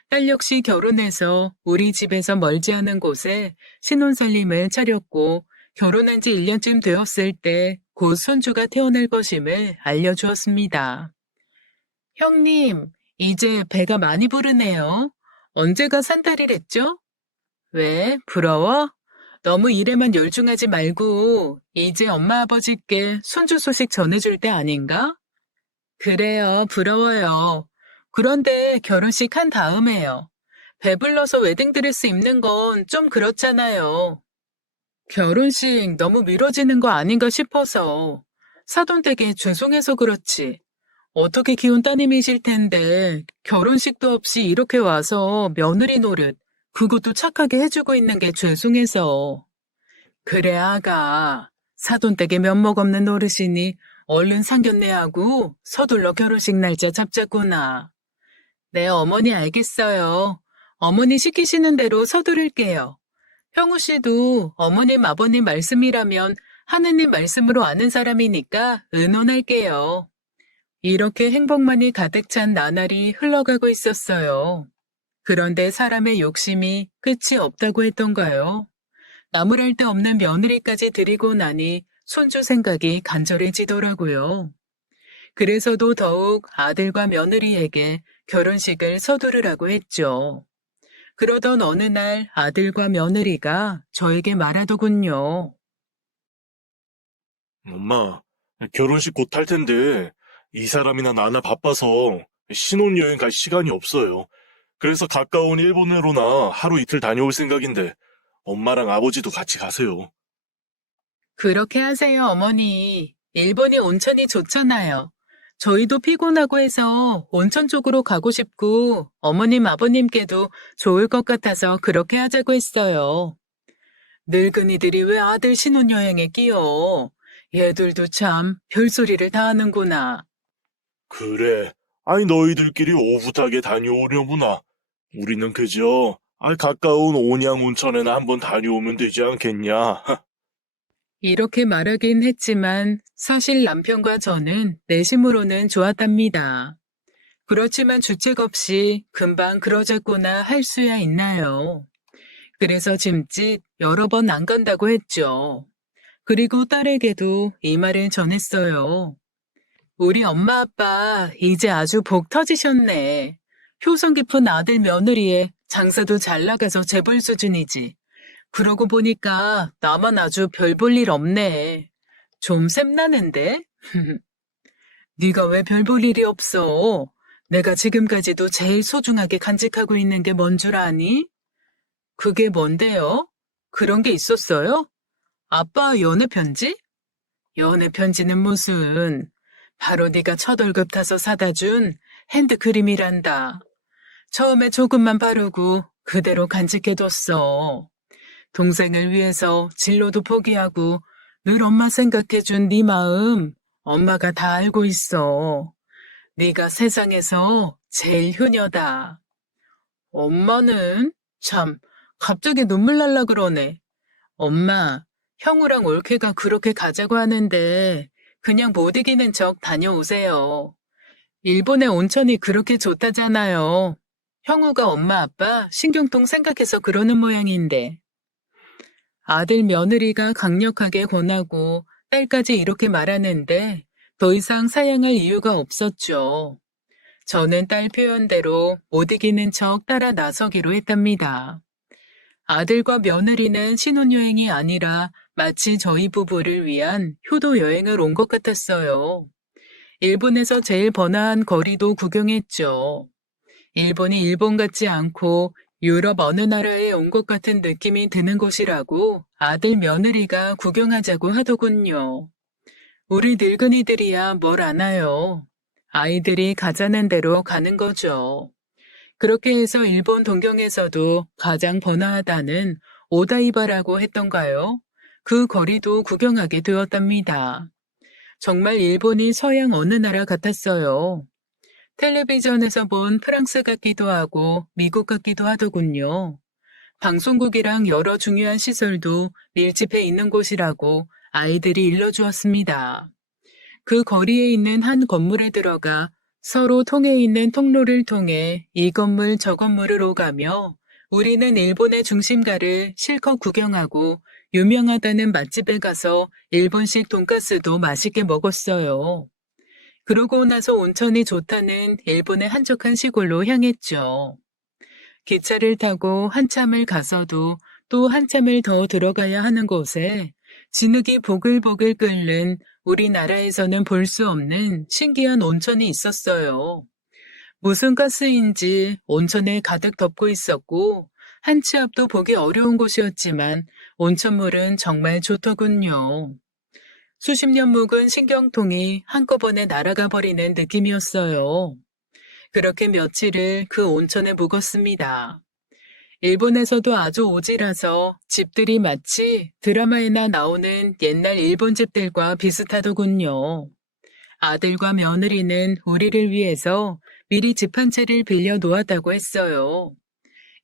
딸 역시 결혼해서 우리 집에서 멀지 않은 곳에 신혼살림을 차렸고 결혼한 지 1년쯤 되었을 때 곧 손주가 태어날 것임을 알려주었습니다. 형님, 이제 배가 많이 부르네요. 언제가 산딸이랬죠? 왜? 부러워? 너무 일에만 열중하지 말고 이제 엄마 아버지께 손주 소식 전해줄 때 아닌가? 그래요, 부러워요. 그런데 결혼식 한 다음에요. 배불러서 웨딩드레스 입는 건 좀 그렇잖아요. 결혼식 너무 미뤄지는 거 아닌가 싶어서 사돈 댁에 죄송해서 그렇지. 어떻게 키운 따님이실 텐데 결혼식도 없이 이렇게 와서 며느리 노릇, 그것도 착하게 해주고 있는 게 죄송해서. 그래 아가, 사돈 댁에 면목 없는 노릇이니 얼른 상견례하고 서둘러 결혼식 날짜 잡자꾸나. 네, 어머니 알겠어요. 어머니 시키시는 대로 서두를게요. 형우 씨도 어머님 아버님 말씀이라면 하느님 말씀으로 아는 사람이니까 의논할게요. 이렇게 행복만이 가득 찬 나날이 흘러가고 있었어요. 그런데 사람의 욕심이 끝이 없다고 했던가요? 나무랄 데 없는 며느리까지 들이고 나니 손주 생각이 간절해지더라고요. 그래서도 더욱 아들과 며느리에게 결혼식을 서두르라고 했죠. 그러던 어느 날 아들과 며느리가 저에게 말하더군요. 엄마, 결혼식 곧 할 텐데 이 사람이나 나나 바빠서 신혼여행 갈 시간이 없어요. 그래서 가까운 일본으로나 하루 이틀 다녀올 생각인데 엄마랑 아버지도 같이 가세요. 그렇게 하세요, 어머니. 일본이 온천이 좋잖아요. 저희도 피곤하고 해서 온천 쪽으로 가고 싶고 어머님, 아버님께도 좋을 것 같아서 그렇게 하자고 했어요. 늙은이들이 왜 아들 신혼여행에 끼어? 얘들도 참 별소리를 다 하는구나. 그래. 아니 너희들끼리 오붓하게 다녀오려구나. 우리는 그저 가까운 온양 온천에나 한번 다녀오면 되지 않겠냐? 이렇게 말하긴 했지만 사실 남편과 저는 내심으로는 좋았답니다. 그렇지만 주책 없이 금방 그러자꾸나 할 수야 있나요? 그래서 짐짓 여러 번 안 간다고 했죠. 그리고 딸에게도 이 말을 전했어요. 우리 엄마 아빠 이제 아주 복 터지셨네. 효성 깊은 아들 며느리에 장사도 잘 나가서 재벌 수준이지. 그러고 보니까 나만 아주 별 볼 일 없네. 좀 샘나는데? 네가 왜 별 볼 일이 없어? 내가 지금까지도 제일 소중하게 간직하고 있는 게 뭔 줄 아니? 그게 뭔데요? 그런 게 있었어요? 아빠 연애 편지? 연애 편지는 무슨? 바로 네가 첫 월급 타서 사다 준 핸드크림이란다. 처음에 조금만 바르고 그대로 간직해뒀어. 동생을 위해서 진로도 포기하고 늘 엄마 생각해준 네 마음 엄마가 다 알고 있어. 네가 세상에서 제일 효녀다. 엄마는 참 갑자기 눈물 날라 그러네. 엄마, 형우랑 올케가 그렇게 가자고 하는데 그냥 못 이기는 척 다녀오세요. 일본의 온천이 그렇게 좋다잖아요. 형우가 엄마 아빠 신경통 생각해서 그러는 모양인데. 아들 며느리가 강력하게 권하고 딸까지 이렇게 말하는데 더 이상 사양할 이유가 없었죠. 저는 딸 표현대로 못 이기는 척 따라 나서기로 했답니다. 아들과 며느리는 신혼여행이 아니라 마치 저희 부부를 위한 효도 여행을 온 것 같았어요. 일본에서 제일 번화한 거리도 구경했죠. 일본이 일본 같지 않고 유럽 어느 나라에 온 것 같은 느낌이 드는 곳이라고 아들 며느리가 구경하자고 하더군요. 우리 늙은이들이야 뭘 아나요. 아이들이 가자는 대로 가는 거죠. 그렇게 해서 일본 동경에서도 가장 번화하다는 오다이바라고 했던가요? 그 거리도 구경하게 되었답니다. 정말 일본이 서양 어느 나라 같았어요. 텔레비전에서 본 프랑스 같기도 하고 미국 같기도 하더군요. 방송국이랑 여러 중요한 시설도 밀집해 있는 곳이라고 아이들이 일러주었습니다. 그 거리에 있는 한 건물에 들어가 서로 통해 있는 통로를 통해 이 건물 저 건물을 오가며 우리는 일본의 중심가를 실컷 구경하고 유명하다는 맛집에 가서 일본식 돈가스도 맛있게 먹었어요. 그러고 나서 온천이 좋다는 일본의 한적한 시골로 향했죠. 기차를 타고 한참을 가서도 또 한참을 더 들어가야 하는 곳에 진흙이 보글보글 끓는 우리나라에서는 볼 수 없는 신기한 온천이 있었어요. 무슨 가스인지 온천에 가득 덮고 있었고 한 치 앞도 보기 어려운 곳이었지만 온천물은 정말 좋더군요. 수십 년 묵은 신경통이 한꺼번에 날아가 버리는 느낌이었어요. 그렇게 며칠을 그 온천에 묵었습니다. 일본에서도 아주 오지라서 집들이 마치 드라마에나 나오는 옛날 일본 집들과 비슷하더군요. 아들과 며느리는 우리를 위해서 미리 집 한 채를 빌려 놓았다고 했어요.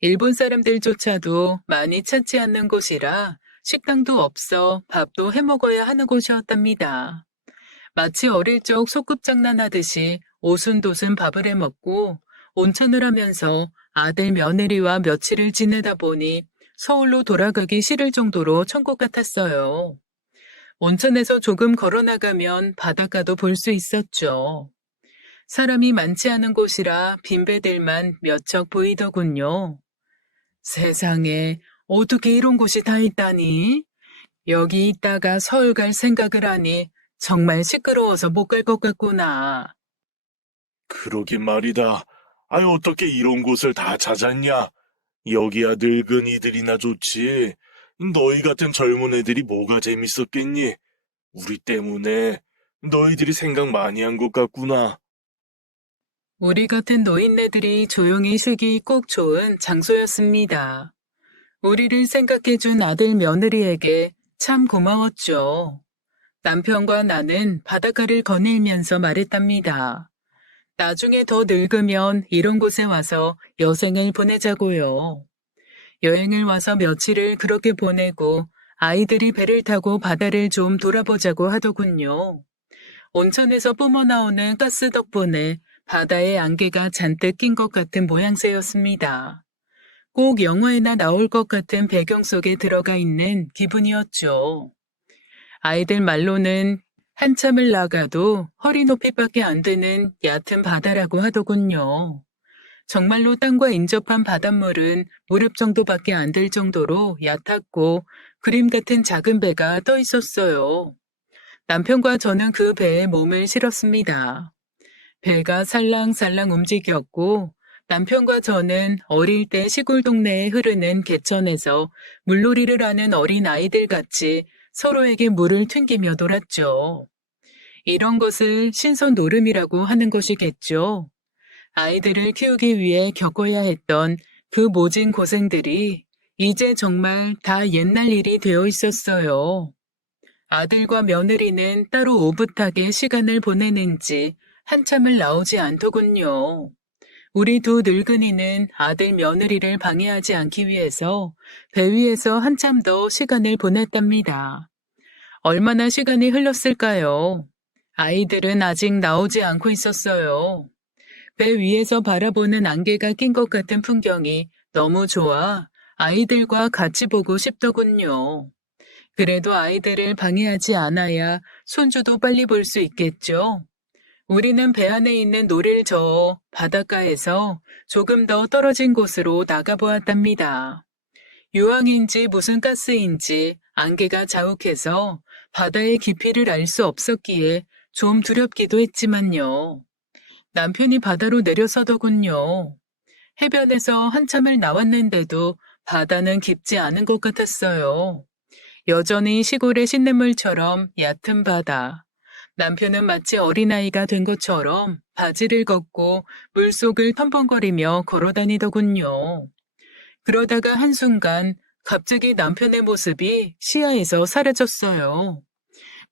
일본 사람들조차도 많이 찾지 않는 곳이라 식당도 없어 밥도 해 먹어야 하는 곳이었답니다. 마치 어릴 적 소꿉장난하듯이 오순도순 밥을 해 먹고 온천을 하면서 아들 며느리와 며칠을 지내다 보니 서울로 돌아가기 싫을 정도로 천국 같았어요. 온천에서 조금 걸어 나가면 바닷가도 볼 수 있었죠. 사람이 많지 않은 곳이라 빈배들만 몇 척 보이더군요. 세상에 어떻게 이런 곳이 다 있다니? 여기 있다가 서울 갈 생각을 하니 정말 시끄러워서 못 갈 것 같구나. 그러게 말이다. 아유, 어떻게 이런 곳을 다 찾았냐? 여기야 늙은이들이나 좋지. 너희 같은 젊은 애들이 뭐가 재밌었겠니? 우리 때문에 너희들이 생각 많이 한 것 같구나. 우리 같은 노인네들이 조용히 쉬기 꼭 좋은 장소였습니다. 우리를 생각해준 아들 며느리에게 참 고마웠죠. 남편과 나는 바닷가를 거닐면서 말했답니다. 나중에 더 늙으면 이런 곳에 와서 여생을 보내자고요. 여행을 와서 며칠을 그렇게 보내고 아이들이 배를 타고 바다를 좀 돌아보자고 하더군요. 온천에서 뿜어나오는 가스 덕분에 바다에 안개가 잔뜩 낀 것 같은 모양새였습니다. 꼭 영화에나 나올 것 같은 배경 속에 들어가 있는 기분이었죠. 아이들 말로는 한참을 나가도 허리 높이밖에 안 되는 얕은 바다라고 하더군요. 정말로 땅과 인접한 바닷물은 무릎 정도밖에 안 될 정도로 얕았고 그림 같은 작은 배가 떠 있었어요. 남편과 저는 그 배에 몸을 실었습니다. 배가 살랑살랑 움직였고 남편과 저는 어릴 때 시골 동네에 흐르는 개천에서 물놀이를 하는 어린 아이들 같이 서로에게 물을 튕기며 놀았죠. 이런 것을 신선 노름이라고 하는 것이겠죠. 아이들을 키우기 위해 겪어야 했던 그 모진 고생들이 이제 정말 다 옛날 일이 되어 있었어요. 아들과 며느리는 따로 오붓하게 시간을 보내는지 한참을 나오지 않더군요. 우리 두 늙은이는 아들 며느리를 방해하지 않기 위해서 배 위에서 한참 더 시간을 보냈답니다. 얼마나 시간이 흘렀을까요? 아이들은 아직 나오지 않고 있었어요. 배 위에서 바라보는 안개가 낀 것 같은 풍경이 너무 좋아 아이들과 같이 보고 싶더군요. 그래도 아이들을 방해하지 않아야 손주도 빨리 볼 수 있겠죠. 우리는 배 안에 있는 노를 저어 바닷가에서 조금 더 떨어진 곳으로 나가보았답니다. 유황인지 무슨 가스인지 안개가 자욱해서 바다의 깊이를 알 수 없었기에 좀 두렵기도 했지만요. 남편이 바다로 내려서더군요. 해변에서 한참을 나왔는데도 바다는 깊지 않은 것 같았어요. 여전히 시골의 시냇물처럼 얕은 바다. 남편은 마치 어린아이가 된 것처럼 바지를 걷고 물속을 텀벙거리며 걸어다니더군요. 그러다가 한순간 갑자기 남편의 모습이 시야에서 사라졌어요.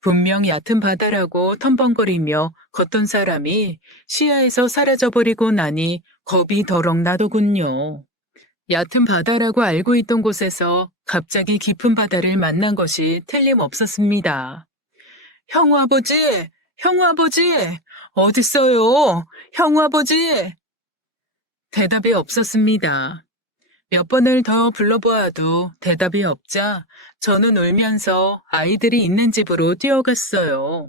분명 얕은 바다라고 텀벙거리며 걷던 사람이 시야에서 사라져버리고 나니 겁이 더럭 나더군요. 얕은 바다라고 알고 있던 곳에서 갑자기 깊은 바다를 만난 것이 틀림없었습니다. 형우 아버지! 형우 아버지! 어딨어요? 형우 아버지! 대답이 없었습니다. 몇 번을 더 불러보아도 대답이 없자 저는 울면서 아이들이 있는 집으로 뛰어갔어요.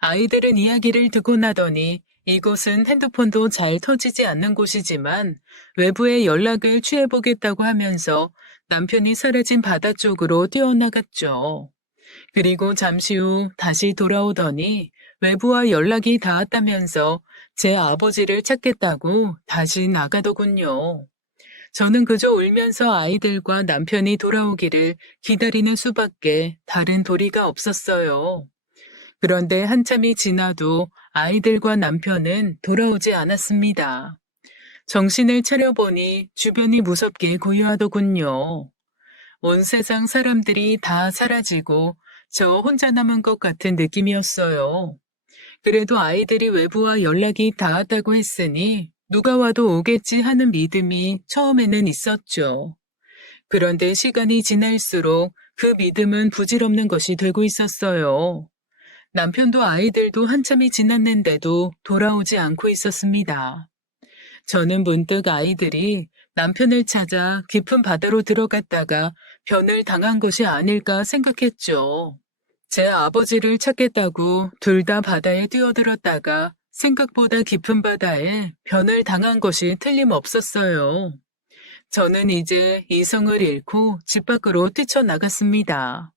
아이들은 이야기를 듣고 나더니 이곳은 핸드폰도 잘 터지지 않는 곳이지만 외부에 연락을 취해보겠다고 하면서 남편이 사라진 바다 쪽으로 뛰어나갔죠. 그리고 잠시 후 다시 돌아오더니 외부와 연락이 닿았다면서 제 아버지를 찾겠다고 다시 나가더군요. 저는 그저 울면서 아이들과 남편이 돌아오기를 기다리는 수밖에 다른 도리가 없었어요. 그런데 한참이 지나도 아이들과 남편은 돌아오지 않았습니다. 정신을 차려보니 주변이 무섭게 고요하더군요. 온 세상 사람들이 다 사라지고 저 혼자 남은 것 같은 느낌이었어요. 그래도 아이들이 외부와 연락이 닿았다고 했으니 누가 와도 오겠지 하는 믿음이 처음에는 있었죠. 그런데 시간이 지날수록 그 믿음은 부질없는 것이 되고 있었어요. 남편도 아이들도 한참이 지났는데도 돌아오지 않고 있었습니다. 저는 문득 아이들이 남편을 찾아 깊은 바다로 들어갔다가 변을 당한 것이 아닐까 생각했죠. 제 아버지를 찾겠다고 둘 다 바다에 뛰어들었다가 생각보다 깊은 바다에 변을 당한 것이 틀림없었어요. 저는 이제 이성을 잃고 집 밖으로 뛰쳐나갔습니다.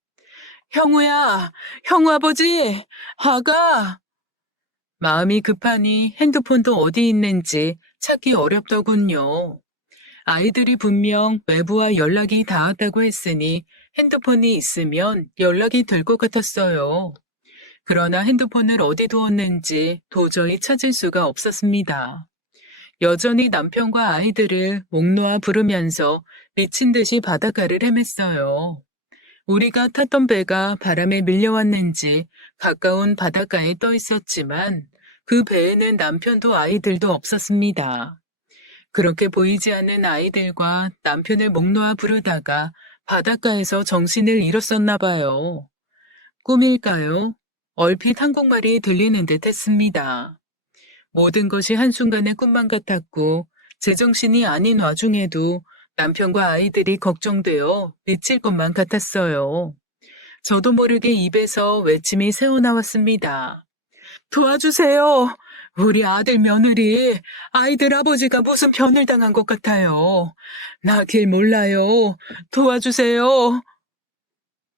형우야, 형우 아버지, 아가! 마음이 급하니 핸드폰도 어디 있는지 찾기 어렵더군요. 아이들이 분명 외부와 연락이 닿았다고 했으니 핸드폰이 있으면 연락이 될 것 같았어요. 그러나 핸드폰을 어디 두었는지 도저히 찾을 수가 없었습니다. 여전히 남편과 아이들을 목 놓아 부르면서 미친 듯이 바닷가를 헤맸어요. 우리가 탔던 배가 바람에 밀려왔는지 가까운 바닷가에 떠 있었지만 그 배에는 남편도 아이들도 없었습니다. 그렇게 보이지 않는 아이들과 남편을 목 놓아 부르다가 바닷가에서 정신을 잃었었나 봐요. 꿈일까요? 얼핏 한국말이 들리는 듯 했습니다. 모든 것이 한순간의 꿈만 같았고 제정신이 아닌 와중에도 남편과 아이들이 걱정되어 미칠 것만 같았어요. 저도 모르게 입에서 외침이 새어나왔습니다. 도와주세요. 우리 아들 며느리, 아이들 아버지가 무슨 변을 당한 것 같아요. 나 길 몰라요. 도와주세요.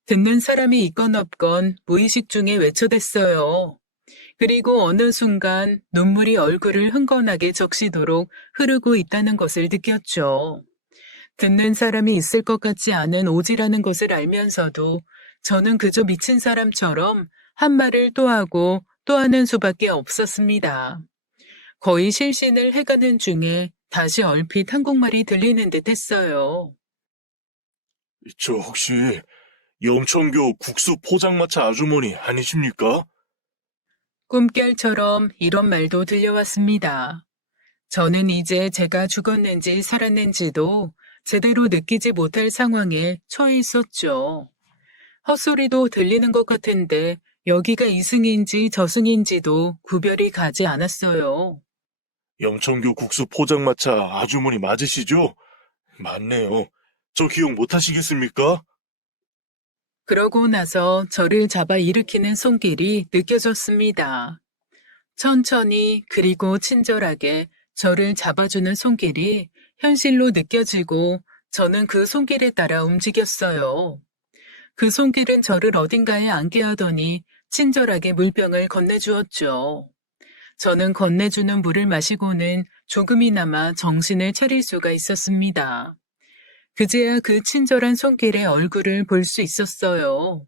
듣는 사람이 있건 없건 무의식 중에 외쳐댔어요. 그리고 어느 순간 눈물이 얼굴을 흥건하게 적시도록 흐르고 있다는 것을 느꼈죠. 듣는 사람이 있을 것 같지 않은 오지라는 것을 알면서도 저는 그저 미친 사람처럼 한 말을 또 하고 또 하는 수밖에 없었습니다. 거의 실신을 해가는 중에 다시 얼핏 한국말이 들리는 듯 했어요. 저 혹시 영천교 국수 포장마차 아주머니 아니십니까? 꿈결처럼 이런 말도 들려왔습니다. 저는 이제 제가 죽었는지 살았는지도 제대로 느끼지 못할 상황에 처해 있었죠. 헛소리도 들리는 것 같은데 여기가 이승인지 저승인지도 구별이 가지 않았어요. 영천교 국수 포장마차 아주머니 맞으시죠? 맞네요. 저 기억 못 하시겠습니까? 그러고 나서 저를 잡아 일으키는 손길이 느껴졌습니다. 천천히 그리고 친절하게 저를 잡아주는 손길이 현실로 느껴지고 저는 그 손길에 따라 움직였어요. 그 손길은 저를 어딘가에 앉게 하더니 친절하게 물병을 건네주었죠. 저는 건네주는 물을 마시고는 조금이나마 정신을 차릴 수가 있었습니다. 그제야 그 친절한 손길의 얼굴을 볼 수 있었어요.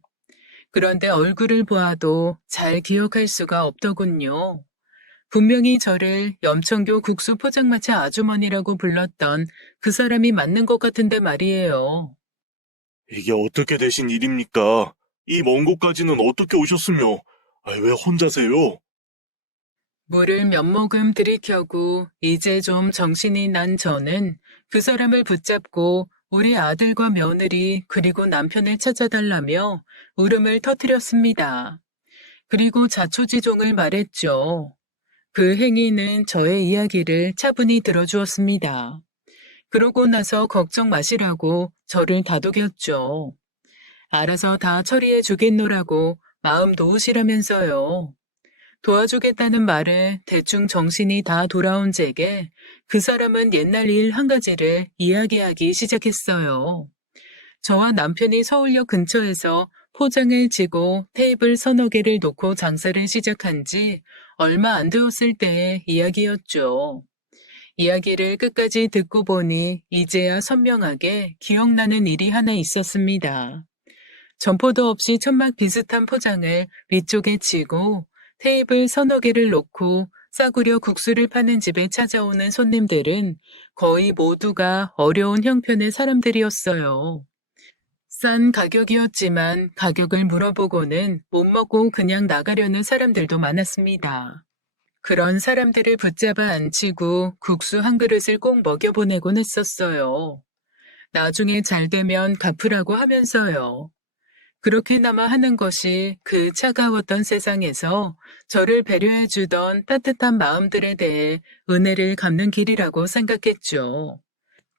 그런데 얼굴을 보아도 잘 기억할 수가 없더군요. 분명히 저를 염천교 국수 포장마차 아주머니라고 불렀던 그 사람이 맞는 것 같은데 말이에요. 이게 어떻게 되신 일입니까? 이 먼 곳까지는 어떻게 오셨으며, 왜 혼자세요? 물을 몇 모금 들이켜고 이제 좀 정신이 난 저는 그 사람을 붙잡고 우리 아들과 며느리 그리고 남편을 찾아달라며 울음을 터뜨렸습니다. 그리고 자초지종을 말했죠. 그 행위는 저의 이야기를 차분히 들어주었습니다. 그러고 나서 걱정 마시라고 저를 다독였죠. 알아서 다 처리해 주겠노라고 마음 놓으시라면서요. 도와주겠다는 말에 대충 정신이 다 돌아온 제게 그 사람은 옛날 일 한 가지를 이야기하기 시작했어요. 저와 남편이 서울역 근처에서 포장을 지고 테이블 서너 개를 놓고 장사를 시작한 지 얼마 안 되었을 때의 이야기였죠. 이야기를 끝까지 듣고 보니 이제야 선명하게 기억나는 일이 하나 있었습니다. 점포도 없이 천막 비슷한 포장을 위쪽에 치고 테이블 서너 개를 놓고 싸구려 국수를 파는 집에 찾아오는 손님들은 거의 모두가 어려운 형편의 사람들이었어요. 싼 가격이었지만 가격을 물어보고는 못 먹고 그냥 나가려는 사람들도 많았습니다. 그런 사람들을 붙잡아 앉히고 국수 한 그릇을 꼭 먹여보내곤 했었어요. 나중에 잘 되면 갚으라고 하면서요. 그렇게나마 하는 것이 그 차가웠던 세상에서 저를 배려해주던 따뜻한 마음들에 대해 은혜를 갚는 길이라고 생각했죠.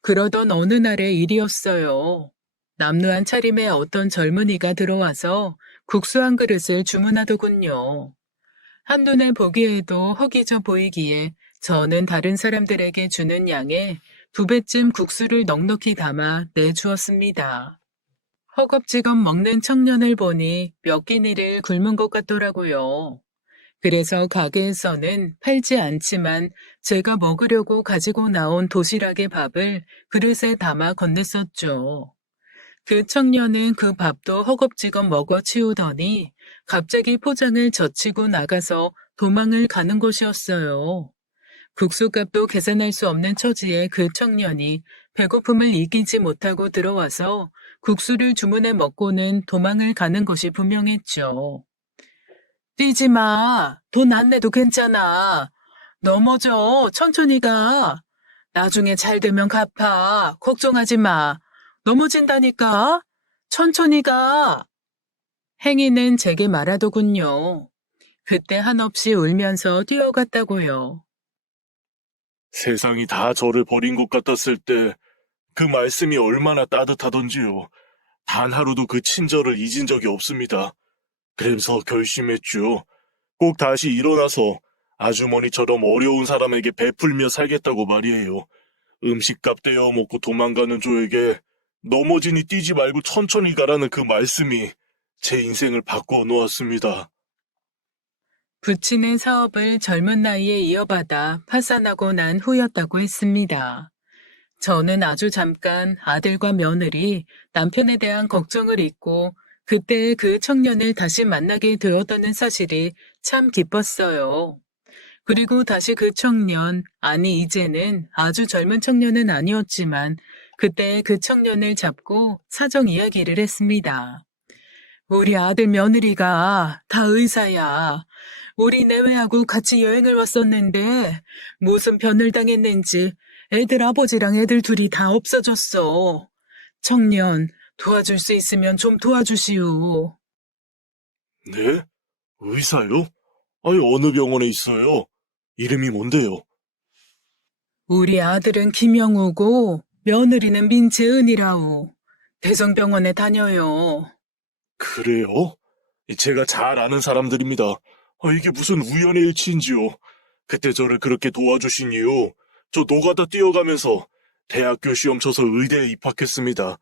그러던 어느 날의 일이었어요. 남루한 차림에 어떤 젊은이가 들어와서 국수 한 그릇을 주문하더군요. 한눈에 보기에도 허기져 보이기에 저는 다른 사람들에게 주는 양의 2배쯤 국수를 넉넉히 담아 내주었습니다. 허겁지겁 먹는 청년을 보니 몇 끼니를 굶은 것 같더라고요. 그래서 가게에서는 팔지 않지만 제가 먹으려고 가지고 나온 도시락의 밥을 그릇에 담아 건넸었죠. 그 청년은 그 밥도 허겁지겁 먹어 치우더니 갑자기 포장을 젖히고 나가서 도망을 가는 것이었어요. 국수값도 계산할 수 없는 처지에 그 청년이 배고픔을 이기지 못하고 들어와서 국수를 주문해 먹고는 도망을 가는 것이 분명했죠. 뛰지 마. 돈 안 내도 괜찮아. 넘어져. 천천히 가. 나중에 잘 되면 갚아. 걱정하지 마. 넘어진다니까. 천천히 가. 행인은 제게 말하더군요. 그때 한없이 울면서 뛰어갔다고요. 세상이 다 저를 버린 것 같았을 때 그 말씀이 얼마나 따뜻하던지요. 단 하루도 그 친절을 잊은 적이 없습니다. 그래서 결심했죠. 꼭 다시 일어나서 아주머니처럼 어려운 사람에게 베풀며 살겠다고 말이에요. 음식값 떼어 먹고 도망가는 조에게 넘어지니 뛰지 말고 천천히 가라는 그 말씀이 제 인생을 바꾸어 놓았습니다. 부친의 사업을 젊은 나이에 이어받아 파산하고 난 후였다고 했습니다. 저는 아주 잠깐 아들과 며느리, 남편에 대한 걱정을 잊고 그때 그 청년을 다시 만나게 되었다는 사실이 참 기뻤어요. 그리고 다시 그 청년, 아니 이제는 아주 젊은 청년은 아니었지만 그때 그 청년을 잡고 사정 이야기를 했습니다. 우리 아들 며느리가 다 의사야. 우리 내외하고 같이 여행을 왔었는데 무슨 변을 당했는지 애들 아버지랑 애들 둘이 다 없어졌어. 청년, 도와줄 수 있으면 좀 도와주시오. 네? 의사요? 아니, 어느 병원에 있어요? 이름이 뭔데요? 우리 아들은 김영우고 며느리는 민재은이라오. 대성병원에 다녀요. 그래요? 제가 잘 아는 사람들입니다. 이게 무슨 우연의 일치인지요. 그때 저를 그렇게 도와주신 이유, 저 노가다 뛰어가면서 대학교 시험 쳐서 의대에 입학했습니다.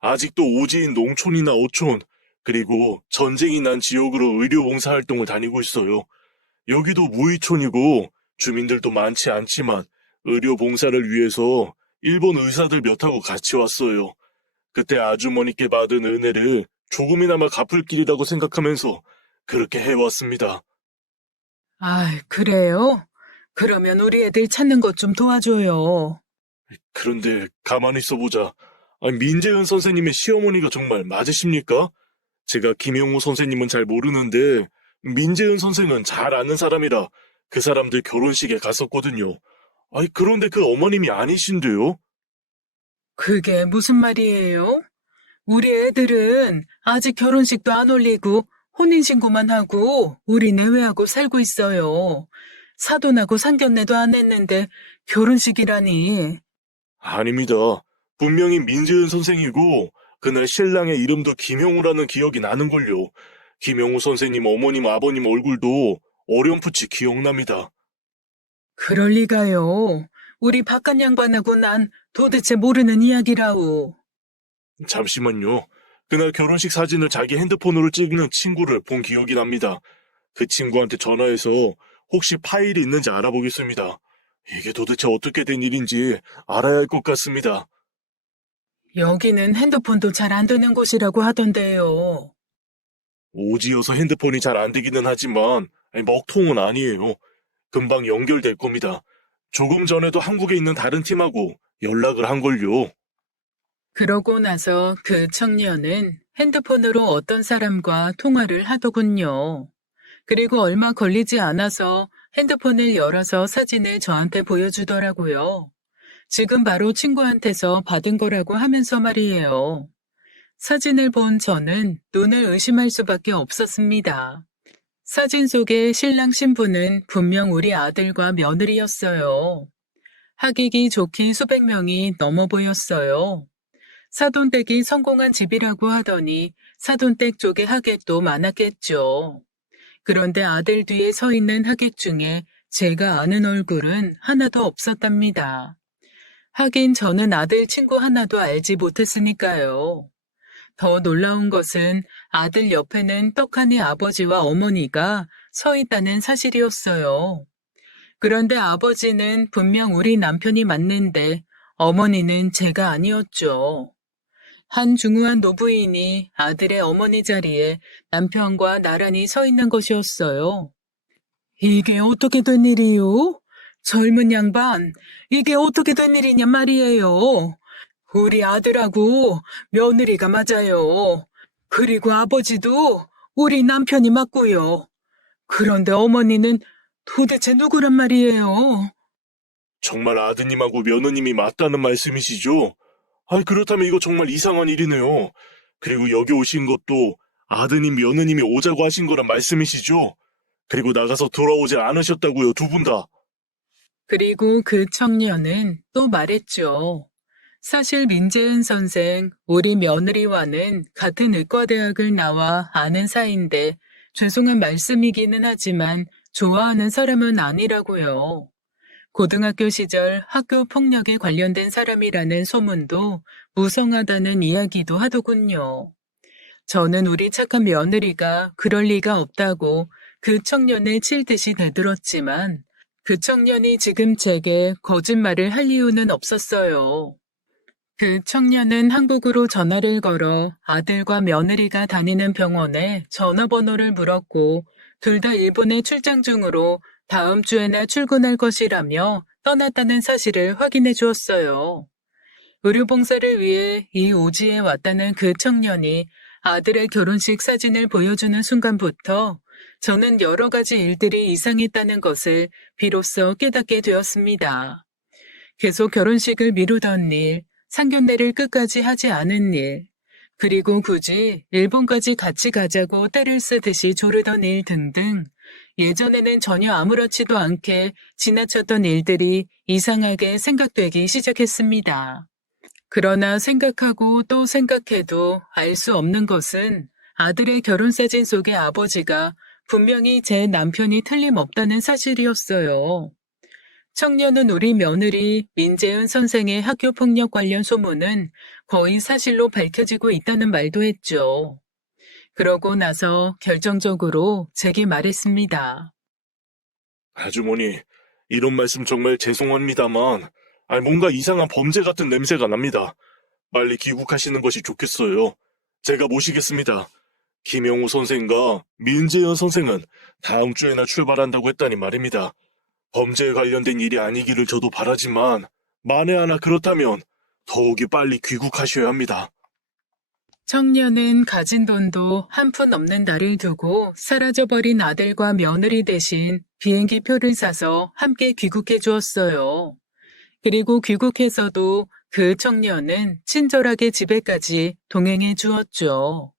아직도 오지인 농촌이나 어촌, 그리고 전쟁이 난 지역으로 의료봉사 활동을 다니고 있어요. 여기도 무의촌이고 주민들도 많지 않지만 의료봉사를 위해서 일본 의사들 몇하고 같이 왔어요. 그때 아주머니께 받은 은혜를 조금이나마 갚을 길이라고 생각하면서 그렇게 해왔습니다. 아, 그래요? 그러면 우리 애들 찾는 것 좀 도와줘요. 그런데 가만히 있어보자. 아니, 민재은 선생님의 시어머니가 정말 맞으십니까? 제가 김영호 선생님은 잘 모르는데 민재은 선생은 잘 아는 사람이라 그 사람들 결혼식에 갔었거든요. 아니, 그런데 그 어머님이 아니신데요? 그게 무슨 말이에요? 우리 애들은 아직 결혼식도 안 올리고 혼인신고만 하고 우리 내외하고 살고 있어요. 사돈하고 상견례도 안 했는데 결혼식이라니. 아닙니다. 분명히 민재은 선생이고 그날 신랑의 이름도 김영우라는 기억이 나는걸요. 김영우 선생님 어머님 아버님 얼굴도 어렴풋이 기억납니다. 그럴 리가요. 우리 바깥 양반하고 난 도대체 모르는 이야기라오. 잠시만요. 그날 결혼식 사진을 자기 핸드폰으로 찍는 친구를 본 기억이 납니다. 그 친구한테 전화해서 혹시 파일이 있는지 알아보겠습니다. 이게 도대체 어떻게 된 일인지 알아야 할 것 같습니다. 여기는 핸드폰도 잘 안 되는 곳이라고 하던데요. 오지여서 핸드폰이 잘 안 되기는 하지만 먹통은 아니에요. 금방 연결될 겁니다. 조금 전에도 한국에 있는 다른 팀하고 연락을 한 걸요. 그러고 나서 그 청년은 핸드폰으로 어떤 사람과 통화를 하더군요. 그리고 얼마 걸리지 않아서 핸드폰을 열어서 사진을 저한테 보여주더라고요. 지금 바로 친구한테서 받은 거라고 하면서 말이에요. 사진을 본 저는 눈을 의심할 수밖에 없었습니다. 사진 속의 신랑 신부는 분명 우리 아들과 며느리였어요. 하객이 좋기 수백 명이 넘어 보였어요. 사돈댁이 성공한 집이라고 하더니 사돈댁 쪽의 하객도 많았겠죠. 그런데 아들 뒤에 서 있는 하객 중에 제가 아는 얼굴은 하나도 없었답니다. 하긴 저는 아들 친구 하나도 알지 못했으니까요. 더 놀라운 것은 아들 옆에는 떡하니 아버지와 어머니가 서 있다는 사실이었어요. 그런데 아버지는 분명 우리 남편이 맞는데 어머니는 제가 아니었죠. 한 중후한 노부인이 아들의 어머니 자리에 남편과 나란히 서 있는 것이었어요. 이게 어떻게 된 일이요? 젊은 양반, 이게 어떻게 된 일이냐 말이에요. 우리 아들하고 며느리가 맞아요. 그리고 아버지도 우리 남편이 맞고요. 그런데 어머니는 도대체 누구란 말이에요? 정말 아드님하고 며느님이 맞다는 말씀이시죠? 그렇다면 이거 정말 이상한 일이네요. 그리고 여기 오신 것도 아드님, 며느님이 오자고 하신 거란 말씀이시죠? 그리고 나가서 돌아오지 않으셨다고요, 두 분 다. 그리고 그 청년은 또 말했죠. 사실 민재은 선생, 우리 며느리와는 같은 의과대학을 나와 아는 사이인데 죄송한 말씀이기는 하지만 좋아하는 사람은 아니라고요. 고등학교 시절 학교 폭력에 관련된 사람이라는 소문도 무성하다는 이야기도 하더군요. 저는 우리 착한 며느리가 그럴 리가 없다고 그 청년을 칠 듯이 되들었지만 그 청년이 지금 제게 거짓말을 할 이유는 없었어요. 그 청년은 한국으로 전화를 걸어 아들과 며느리가 다니는 병원에 전화번호를 물었고 둘 다 일본에 출장 중으로 다음 주에나 출근할 것이라며 떠났다는 사실을 확인해 주었어요. 의료봉사를 위해 이 오지에 왔다는 그 청년이 아들의 결혼식 사진을 보여주는 순간부터 저는 여러 가지 일들이 이상했다는 것을 비로소 깨닫게 되었습니다. 계속 결혼식을 미루던 일, 상견례를 끝까지 하지 않은 일, 그리고 굳이 일본까지 같이 가자고 때를 쓰듯이 조르던 일 등등 예전에는 전혀 아무렇지도 않게 지나쳤던 일들이 이상하게 생각되기 시작했습니다. 그러나 생각하고 또 생각해도 알 수 없는 것은 아들의 결혼사진 속의 아버지가 분명히 제 남편이 틀림없다는 사실이었어요. 청년은 우리 며느리 민재은 선생의 학교폭력 관련 소문은 거의 사실로 밝혀지고 있다는 말도 했죠. 그러고 나서 결정적으로 제게 말했습니다. 아주머니, 이런 말씀 정말 죄송합니다만, 뭔가 이상한 범죄 같은 냄새가 납니다. 빨리 귀국하시는 것이 좋겠어요. 제가 모시겠습니다. 김영우 선생과 민재현 선생은 다음 주에나 출발한다고 했다니 말입니다. 범죄에 관련된 일이 아니기를 저도 바라지만, 만에 하나 그렇다면 더욱이 빨리 귀국하셔야 합니다. 청년은 가진 돈도 한 푼 없는 나를 두고 사라져버린 아들과 며느리 대신 비행기 표를 사서 함께 귀국해 주었어요. 그리고 귀국해서도 그 청년은 친절하게 집에까지 동행해 주었죠.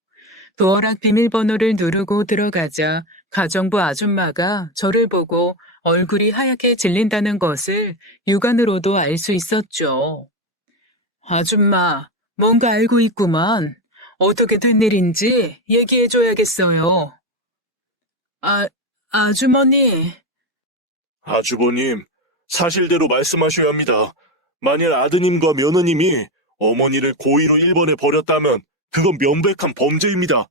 도어락 비밀번호를 누르고 들어가자 가정부 아줌마가 저를 보고 얼굴이 하얗게 질린다는 것을 육안으로도 알 수 있었죠. 아줌마, 뭔가 알고 있구만. 어떻게 된 일인지 얘기해줘야겠어요. 아주머니. 아주버님, 사실대로 말씀하셔야 합니다. 만일 아드님과 며느님이 어머니를 고의로 일본에 버렸다면 그건 명백한 범죄입니다.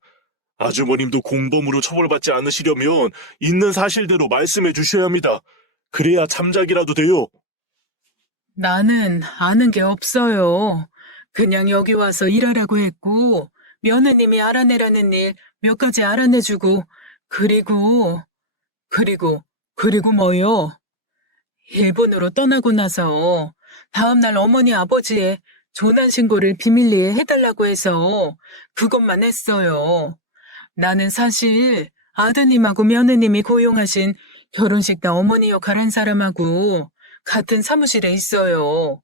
아주머님도 공범으로 처벌받지 않으시려면 있는 사실대로 말씀해 주셔야 합니다. 그래야 참작이라도 돼요. 나는 아는 게 없어요. 그냥 여기 와서 일하라고 했고, 며느님이 알아내라는 일 몇 가지 알아내주고, 그리고 뭐요? 일본으로 떠나고 나서 다음날 어머니 아버지의 조난 신고를 비밀리에 해달라고 해서 그것만 했어요. 나는 사실 아드님하고 며느님이 고용하신 결혼식 때 어머니 역할 한 사람하고 같은 사무실에 있어요.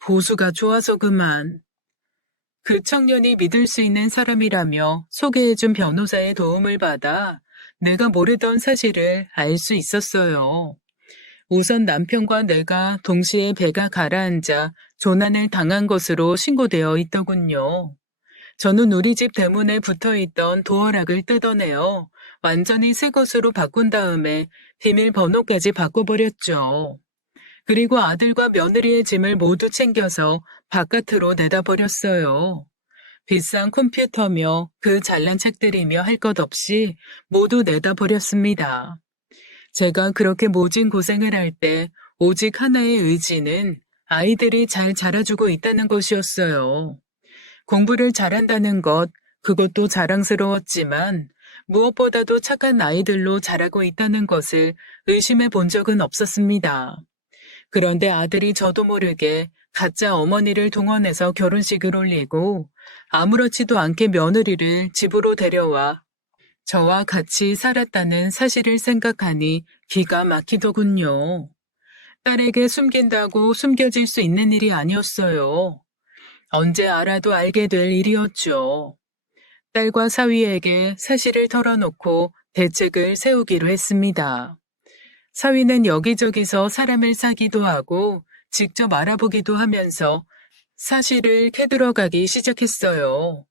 보수가 좋아서 그만. 그 청년이 믿을 수 있는 사람이라며 소개해준 변호사의 도움을 받아 내가 모르던 사실을 알 수 있었어요. 우선 남편과 내가 동시에 배가 가라앉아 조난을 당한 것으로 신고되어 있더군요. 저는 우리 집 대문에 붙어있던 도어락을 뜯어내어 완전히 새 것으로 바꾼 다음에 비밀번호까지 바꿔버렸죠. 그리고 아들과 며느리의 짐을 모두 챙겨서 바깥으로 내다 버렸어요. 비싼 컴퓨터며 그 잘난 책들이며 할 것 없이 모두 내다 버렸습니다. 제가 그렇게 모진 고생을 할 때 오직 하나의 의지는 아이들이 잘 자라주고 있다는 것이었어요. 공부를 잘한다는 것, 그것도 자랑스러웠지만 무엇보다도 착한 아이들로 자라고 있다는 것을 의심해 본 적은 없었습니다. 그런데 아들이 저도 모르게 가짜 어머니를 동원해서 결혼식을 올리고 아무렇지도 않게 며느리를 집으로 데려와 저와 같이 살았다는 사실을 생각하니 기가 막히더군요. 딸에게 숨긴다고 숨겨질 수 있는 일이 아니었어요. 언제 알아도 알게 될 일이었죠. 딸과 사위에게 사실을 털어놓고 대책을 세우기로 했습니다. 사위는 여기저기서 사람을 사기도 하고 직접 알아보기도 하면서 사실을 캐들어가기 시작했어요.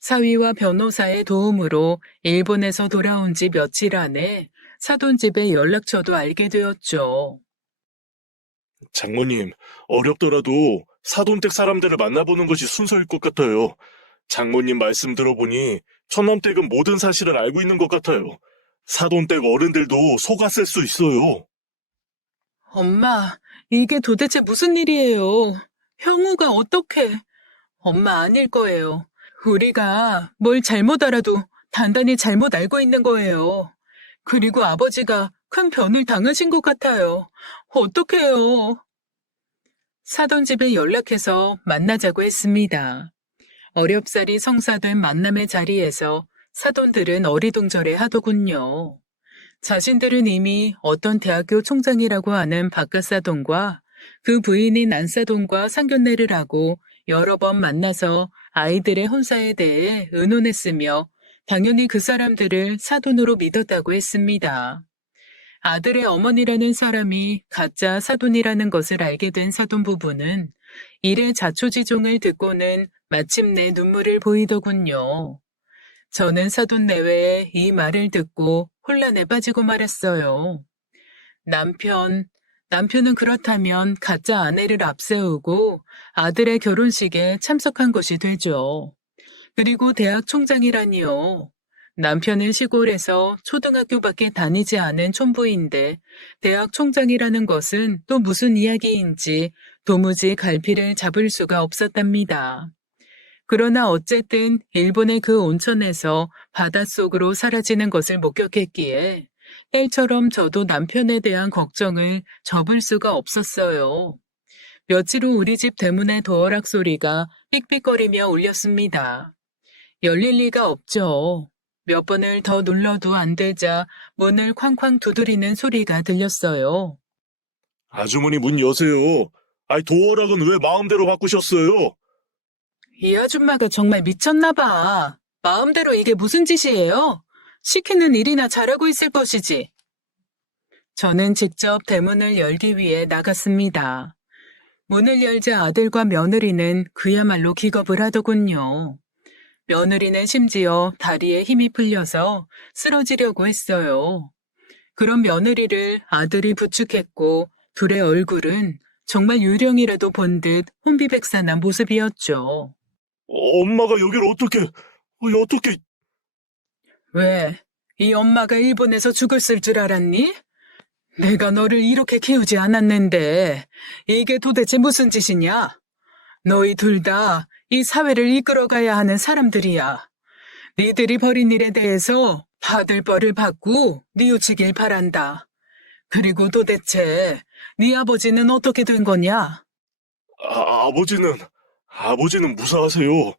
사위와 변호사의 도움으로 일본에서 돌아온 지 며칠 안에 사돈집의 연락처도 알게 되었죠. 장모님, 어렵더라도 사돈댁 사람들을 만나보는 것이 순서일 것 같아요. 장모님 말씀 들어보니 처남댁은 모든 사실을 알고 있는 것 같아요. 사돈댁 어른들도 속았을 수 있어요. 엄마, 이게 도대체 무슨 일이에요? 형우가 어떻게? 엄마 아닐 거예요. 우리가 뭘 잘못 알아도 단단히 잘못 알고 있는 거예요. 그리고 아버지가 큰 변을 당하신 것 같아요. 어떡해요? 사돈집에 연락해서 만나자고 했습니다. 어렵사리 성사된 만남의 자리에서 사돈들은 어리둥절해 하더군요. 자신들은 이미 어떤 대학교 총장이라고 하는 박가사돈과 그 부인인 안사돈과 상견례를 하고 여러 번 만나서 아이들의 혼사에 대해 의논했으며 당연히 그 사람들을 사돈으로 믿었다고 했습니다. 아들의 어머니라는 사람이 가짜 사돈이라는 것을 알게 된 사돈 부부는 일의 자초지종을 듣고는 마침내 눈물을 보이더군요. 저는 사돈 내외의 이 말을 듣고 혼란에 빠지고 말았어요. 남편은 그렇다면 가짜 아내를 앞세우고 아들의 결혼식에 참석한 것이 되죠. 그리고 대학 총장이라니요. 남편은 시골에서 초등학교밖에 다니지 않은 촌부인데 대학 총장이라는 것은 또 무슨 이야기인지 도무지 갈피를 잡을 수가 없었답니다. 그러나 어쨌든 일본의 그 온천에서 바닷속으로 사라지는 것을 목격했기에 딸처럼 저도 남편에 대한 걱정을 접을 수가 없었어요. 며칠 후 우리 집 대문의 도어락 소리가 삑삑거리며 울렸습니다. 열릴 리가 없죠. 몇 번을 더 눌러도 안 되자 문을 쾅쾅 두드리는 소리가 들렸어요. 아주머니 문 여세요. 아이, 도어락은 왜 마음대로 바꾸셨어요? 이 아줌마가 정말 미쳤나 봐. 마음대로 이게 무슨 짓이에요? 시키는 일이나 잘하고 있을 것이지. 저는 직접 대문을 열기 위해 나갔습니다. 문을 열자 아들과 며느리는 그야말로 기겁을 하더군요. 며느리는 심지어 다리에 힘이 풀려서 쓰러지려고 했어요. 그런 며느리를 아들이 부축했고 둘의 얼굴은 정말 유령이라도 본 듯 혼비백산한 모습이었죠. 엄마가 여기를 어떻게... 왜? 이 엄마가 일본에서 죽었을 줄 알았니? 내가 너를 이렇게 키우지 않았는데 이게 도대체 무슨 짓이냐? 너희 둘 다 이 사회를 이끌어가야 하는 사람들이야. 니들이 벌인 일에 대해서 받을 벌을 받고 뉘우치길 바란다. 그리고 도대체 네 아버지는 어떻게 된 거냐? 아버지는 무사하세요.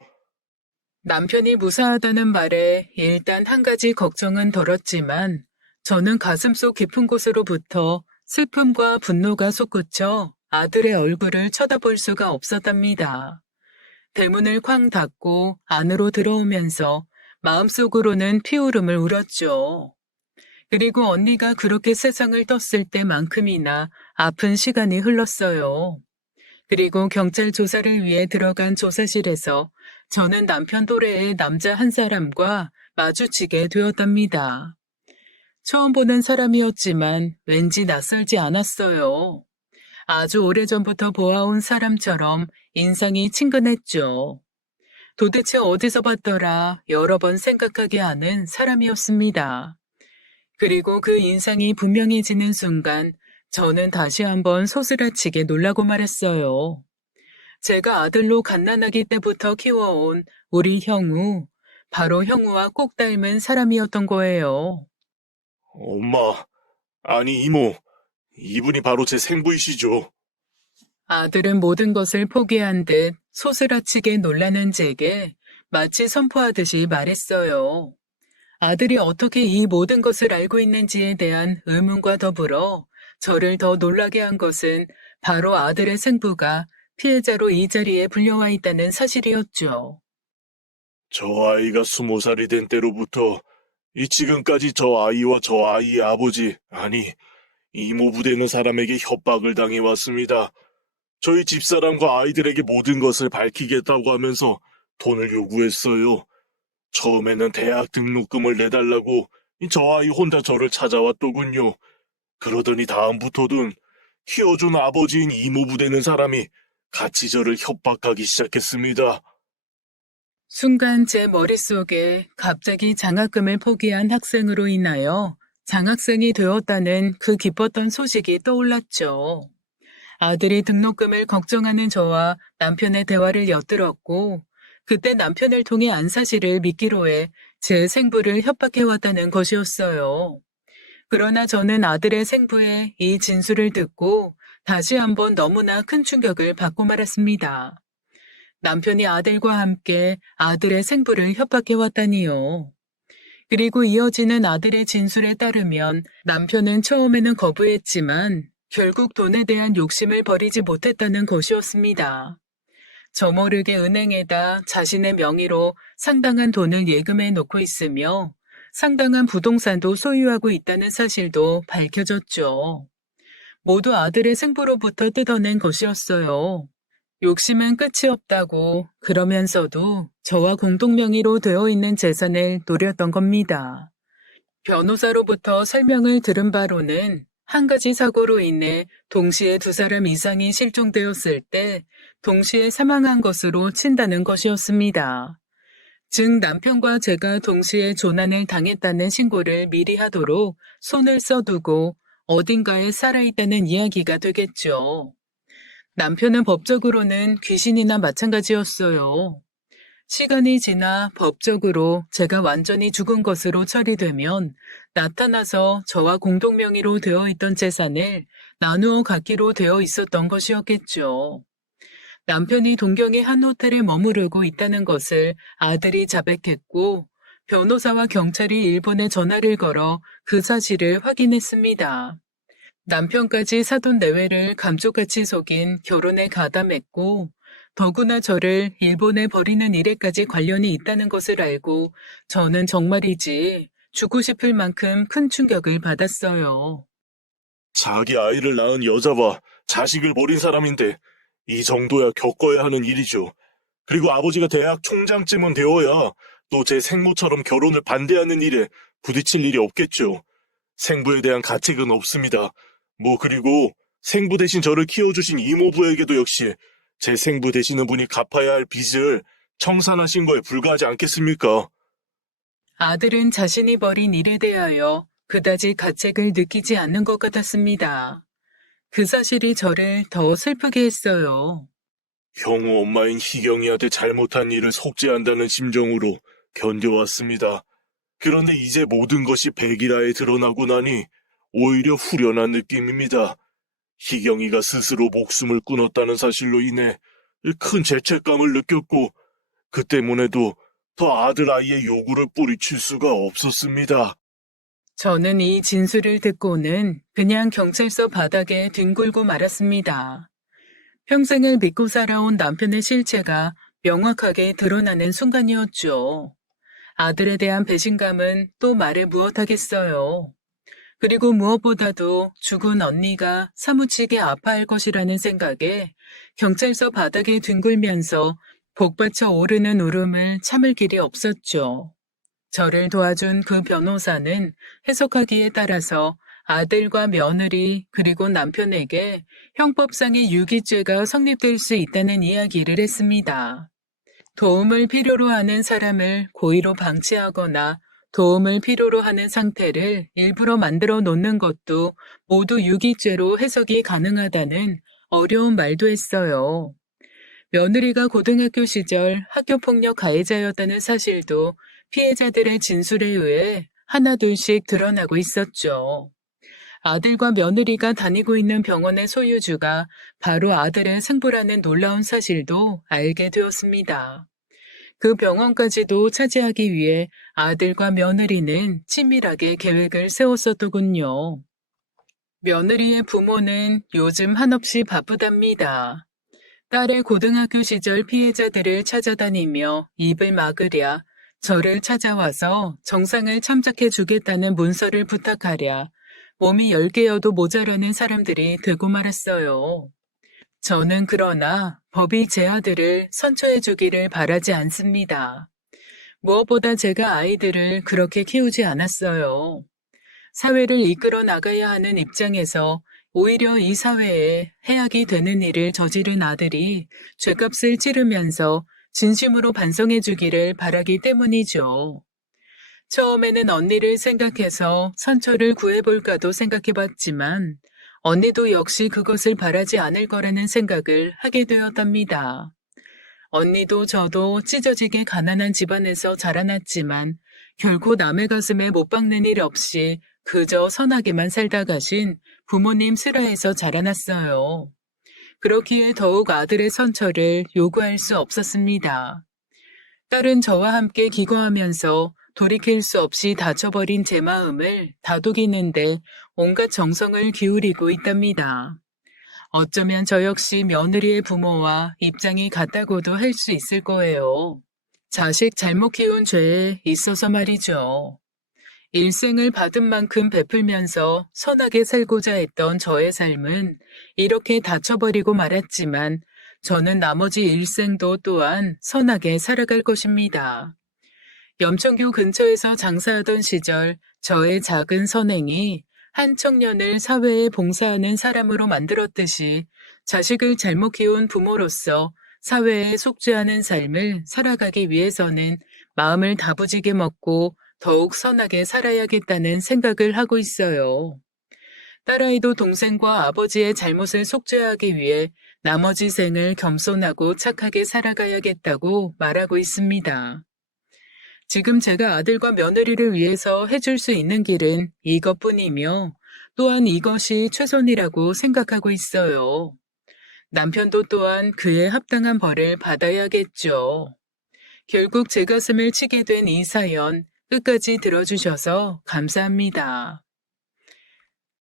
남편이 무사하다는 말에 일단 한 가지 걱정은 덜었지만 저는 가슴속 깊은 곳으로부터 슬픔과 분노가 솟구쳐 아들의 얼굴을 쳐다볼 수가 없었답니다. 대문을 쾅 닫고 안으로 들어오면서 마음속으로는 피울음을 울었죠. 그리고 언니가 그렇게 세상을 떴을 때만큼이나 아픈 시간이 흘렀어요. 그리고 경찰 조사를 위해 들어간 조사실에서 저는 남편 또래의 남자 한 사람과 마주치게 되었답니다. 처음 보는 사람이었지만 왠지 낯설지 않았어요. 아주 오래전부터 보아온 사람처럼 인상이 친근했죠. 도대체 어디서 봤더라 여러 번 생각하게 하는 사람이었습니다. 그리고 그 인상이 분명해지는 순간 저는 다시 한번 소스라치게 놀라고 말았어요. 제가 아들로 갓난아기 때부터 키워온 우리 형우, 바로 형우와 꼭 닮은 사람이었던 거예요. 엄마, 아니 이모, 이분이 바로 제 생부이시죠. 아들은 모든 것을 포기한 듯 소스라치게 놀라는 제게 마치 선포하듯이 말했어요. 아들이 어떻게 이 모든 것을 알고 있는지에 대한 의문과 더불어 저를 더 놀라게 한 것은 바로 아들의 생부가 피해자로 이 자리에 불려와 있다는 사실이었죠. 저 아이가 20살이 된 때로부터 지금까지 저 아이와 저 아이의 아버지, 아니, 이모부 되는 사람에게 협박을 당해왔습니다. 저희 집사람과 아이들에게 모든 것을 밝히겠다고 하면서 돈을 요구했어요. 처음에는 대학 등록금을 내달라고 저 아이 혼자 저를 찾아왔더군요. 그러더니 다음부터는 키워준 아버지인 이모부 되는 사람이 같이 저를 협박하기 시작했습니다. 순간 제 머릿속에 갑자기 장학금을 포기한 학생으로 인하여 장학생이 되었다는 그 기뻤던 소식이 떠올랐죠. 아들이 등록금을 걱정하는 저와 남편의 대화를 엿들었고, 그때 남편을 통해 안 사실을 믿기로 해 제 생부를 협박해왔다는 것이었어요. 그러나 저는 아들의 생부의 이 진술을 듣고 다시 한번 너무나 큰 충격을 받고 말았습니다. 남편이 아들과 함께 아들의 생부를 협박해왔다니요. 그리고 이어지는 아들의 진술에 따르면 남편은 처음에는 거부했지만 결국 돈에 대한 욕심을 버리지 못했다는 것이었습니다. 저 모르게 은행에다 자신의 명의로 상당한 돈을 예금해 놓고 있으며 상당한 부동산도 소유하고 있다는 사실도 밝혀졌죠. 모두 아들의 생부로부터 뜯어낸 것이었어요. 욕심은 끝이 없다고 그러면서도 저와 공동명의로 되어 있는 재산을 노렸던 겁니다. 변호사로부터 설명을 들은 바로는 한 가지 사고로 인해 동시에 두 사람 이상이 실종되었을 때 동시에 사망한 것으로 친다는 것이었습니다. 즉 남편과 제가 동시에 조난을 당했다는 신고를 미리 하도록 손을 써두고 어딘가에 살아있다는 이야기가 되겠죠. 남편은 법적으로는 귀신이나 마찬가지였어요. 시간이 지나 법적으로 제가 완전히 죽은 것으로 처리되면 나타나서 저와 공동명의로 되어 있던 재산을 나누어 갖기로 되어 있었던 것이었겠죠. 남편이 동경의 한 호텔에 머무르고 있다는 것을 아들이 자백했고 변호사와 경찰이 일본에 전화를 걸어 그 사실을 확인했습니다. 남편까지 사돈 내외를 감쪽같이 속인 결혼에 가담했고 더구나 저를 일본에 버리는 일에까지 관련이 있다는 것을 알고 저는 정말이지 죽고 싶을 만큼 큰 충격을 받았어요. 자기 아이를 낳은 여자와 자식을 버린 사람인데 이 정도야 겪어야 하는 일이죠. 그리고 아버지가 대학 총장쯤은 되어야 또 제 생모처럼 결혼을 반대하는 일에 부딪힐 일이 없겠죠. 생부에 대한 가책은 없습니다. 그리고 생부 대신 저를 키워주신 이모부에게도 역시 제 생부 되시는 분이 갚아야 할 빚을 청산하신 거에 불과하지 않겠습니까? 아들은 자신이 벌인 일에 대하여 그다지 가책을 느끼지 않는 것 같았습니다. 그 사실이 저를 더 슬프게 했어요. 형우 엄마인 희경이한테 잘못한 일을 속죄한다는 심정으로 견뎌왔습니다. 그런데 이제 모든 것이 백일하에 드러나고 나니 오히려 후련한 느낌입니다. 희경이가 스스로 목숨을 끊었다는 사실로 인해 큰 죄책감을 느꼈고 그 때문에도 더 아들 아이의 요구를 뿌리칠 수가 없었습니다. 저는 이 진술을 듣고는 그냥 경찰서 바닥에 뒹굴고 말았습니다. 평생을 믿고 살아온 남편의 실체가 명확하게 드러나는 순간이었죠. 아들에 대한 배신감은 또 말해 무엇하겠어요. 그리고 무엇보다도 죽은 언니가 사무치게 아파할 것이라는 생각에 경찰서 바닥에 뒹굴면서 복받쳐 오르는 울음을 참을 길이 없었죠. 저를 도와준 그 변호사는 해석하기에 따라서 아들과 며느리 그리고 남편에게 형법상의 유기죄가 성립될 수 있다는 이야기를 했습니다. 도움을 필요로 하는 사람을 고의로 방치하거나 도움을 필요로 하는 상태를 일부러 만들어 놓는 것도 모두 유기죄로 해석이 가능하다는 어려운 말도 했어요. 며느리가 고등학교 시절 학교폭력 가해자였다는 사실도 피해자들의 진술에 의해 하나둘씩 드러나고 있었죠. 아들과 며느리가 다니고 있는 병원의 소유주가 바로 아들의 생부라는 놀라운 사실도 알게 되었습니다. 그 병원까지도 차지하기 위해 아들과 며느리는 친밀하게 계획을 세웠었더군요. 며느리의 부모는 요즘 한없이 바쁘답니다. 딸의 고등학교 시절 피해자들을 찾아다니며 입을 막으랴 저를 찾아와서 정상을 참작해 주겠다는 문서를 부탁하랴 몸이 10개여도 모자라는 사람들이 되고 말았어요. 저는 그러나 법이 제 아들을 선처해 주기를 바라지 않습니다. 무엇보다 제가 아이들을 그렇게 키우지 않았어요. 사회를 이끌어 나가야 하는 입장에서 오히려 이 사회에 해악이 되는 일을 저지른 아들이 죗값을 치르면서 진심으로 반성해 주기를 바라기 때문이죠. 처음에는 언니를 생각해서 선처를 구해볼까도 생각해 봤지만 언니도 역시 그것을 바라지 않을 거라는 생각을 하게 되었답니다. 언니도 저도 찢어지게 가난한 집안에서 자라났지만 결코 남의 가슴에 못 박는 일 없이 그저 선하게만 살다 가신 부모님 슬하에서 자라났어요. 그렇기에 더욱 아들의 선처를 요구할 수 없었습니다. 딸은 저와 함께 기거하면서 돌이킬 수 없이 다쳐버린 제 마음을 다독이는데 온갖 정성을 기울이고 있답니다. 어쩌면 저 역시 며느리의 부모와 입장이 같다고도 할 수 있을 거예요. 자식 잘못 키운 죄에 있어서 말이죠. 일생을 받은 만큼 베풀면서 선하게 살고자 했던 저의 삶은 이렇게 다쳐버리고 말았지만 저는 나머지 일생도 또한 선하게 살아갈 것입니다. 염천교 근처에서 장사하던 시절 저의 작은 선행이 한 청년을 사회에 봉사하는 사람으로 만들었듯이 자식을 잘못 키운 부모로서 사회에 속죄하는 삶을 살아가기 위해서는 마음을 다부지게 먹고 더욱 선하게 살아야겠다는 생각을 하고 있어요. 딸아이도 동생과 아버지의 잘못을 속죄하기 위해 나머지 생을 겸손하고 착하게 살아가야겠다고 말하고 있습니다. 지금 제가 아들과 며느리를 위해서 해줄 수 있는 길은 이것뿐이며 또한 이것이 최선이라고 생각하고 있어요. 남편도 또한 그에 합당한 벌을 받아야겠죠. 결국 제 가슴을 치게 된 이 사연 끝까지 들어주셔서 감사합니다.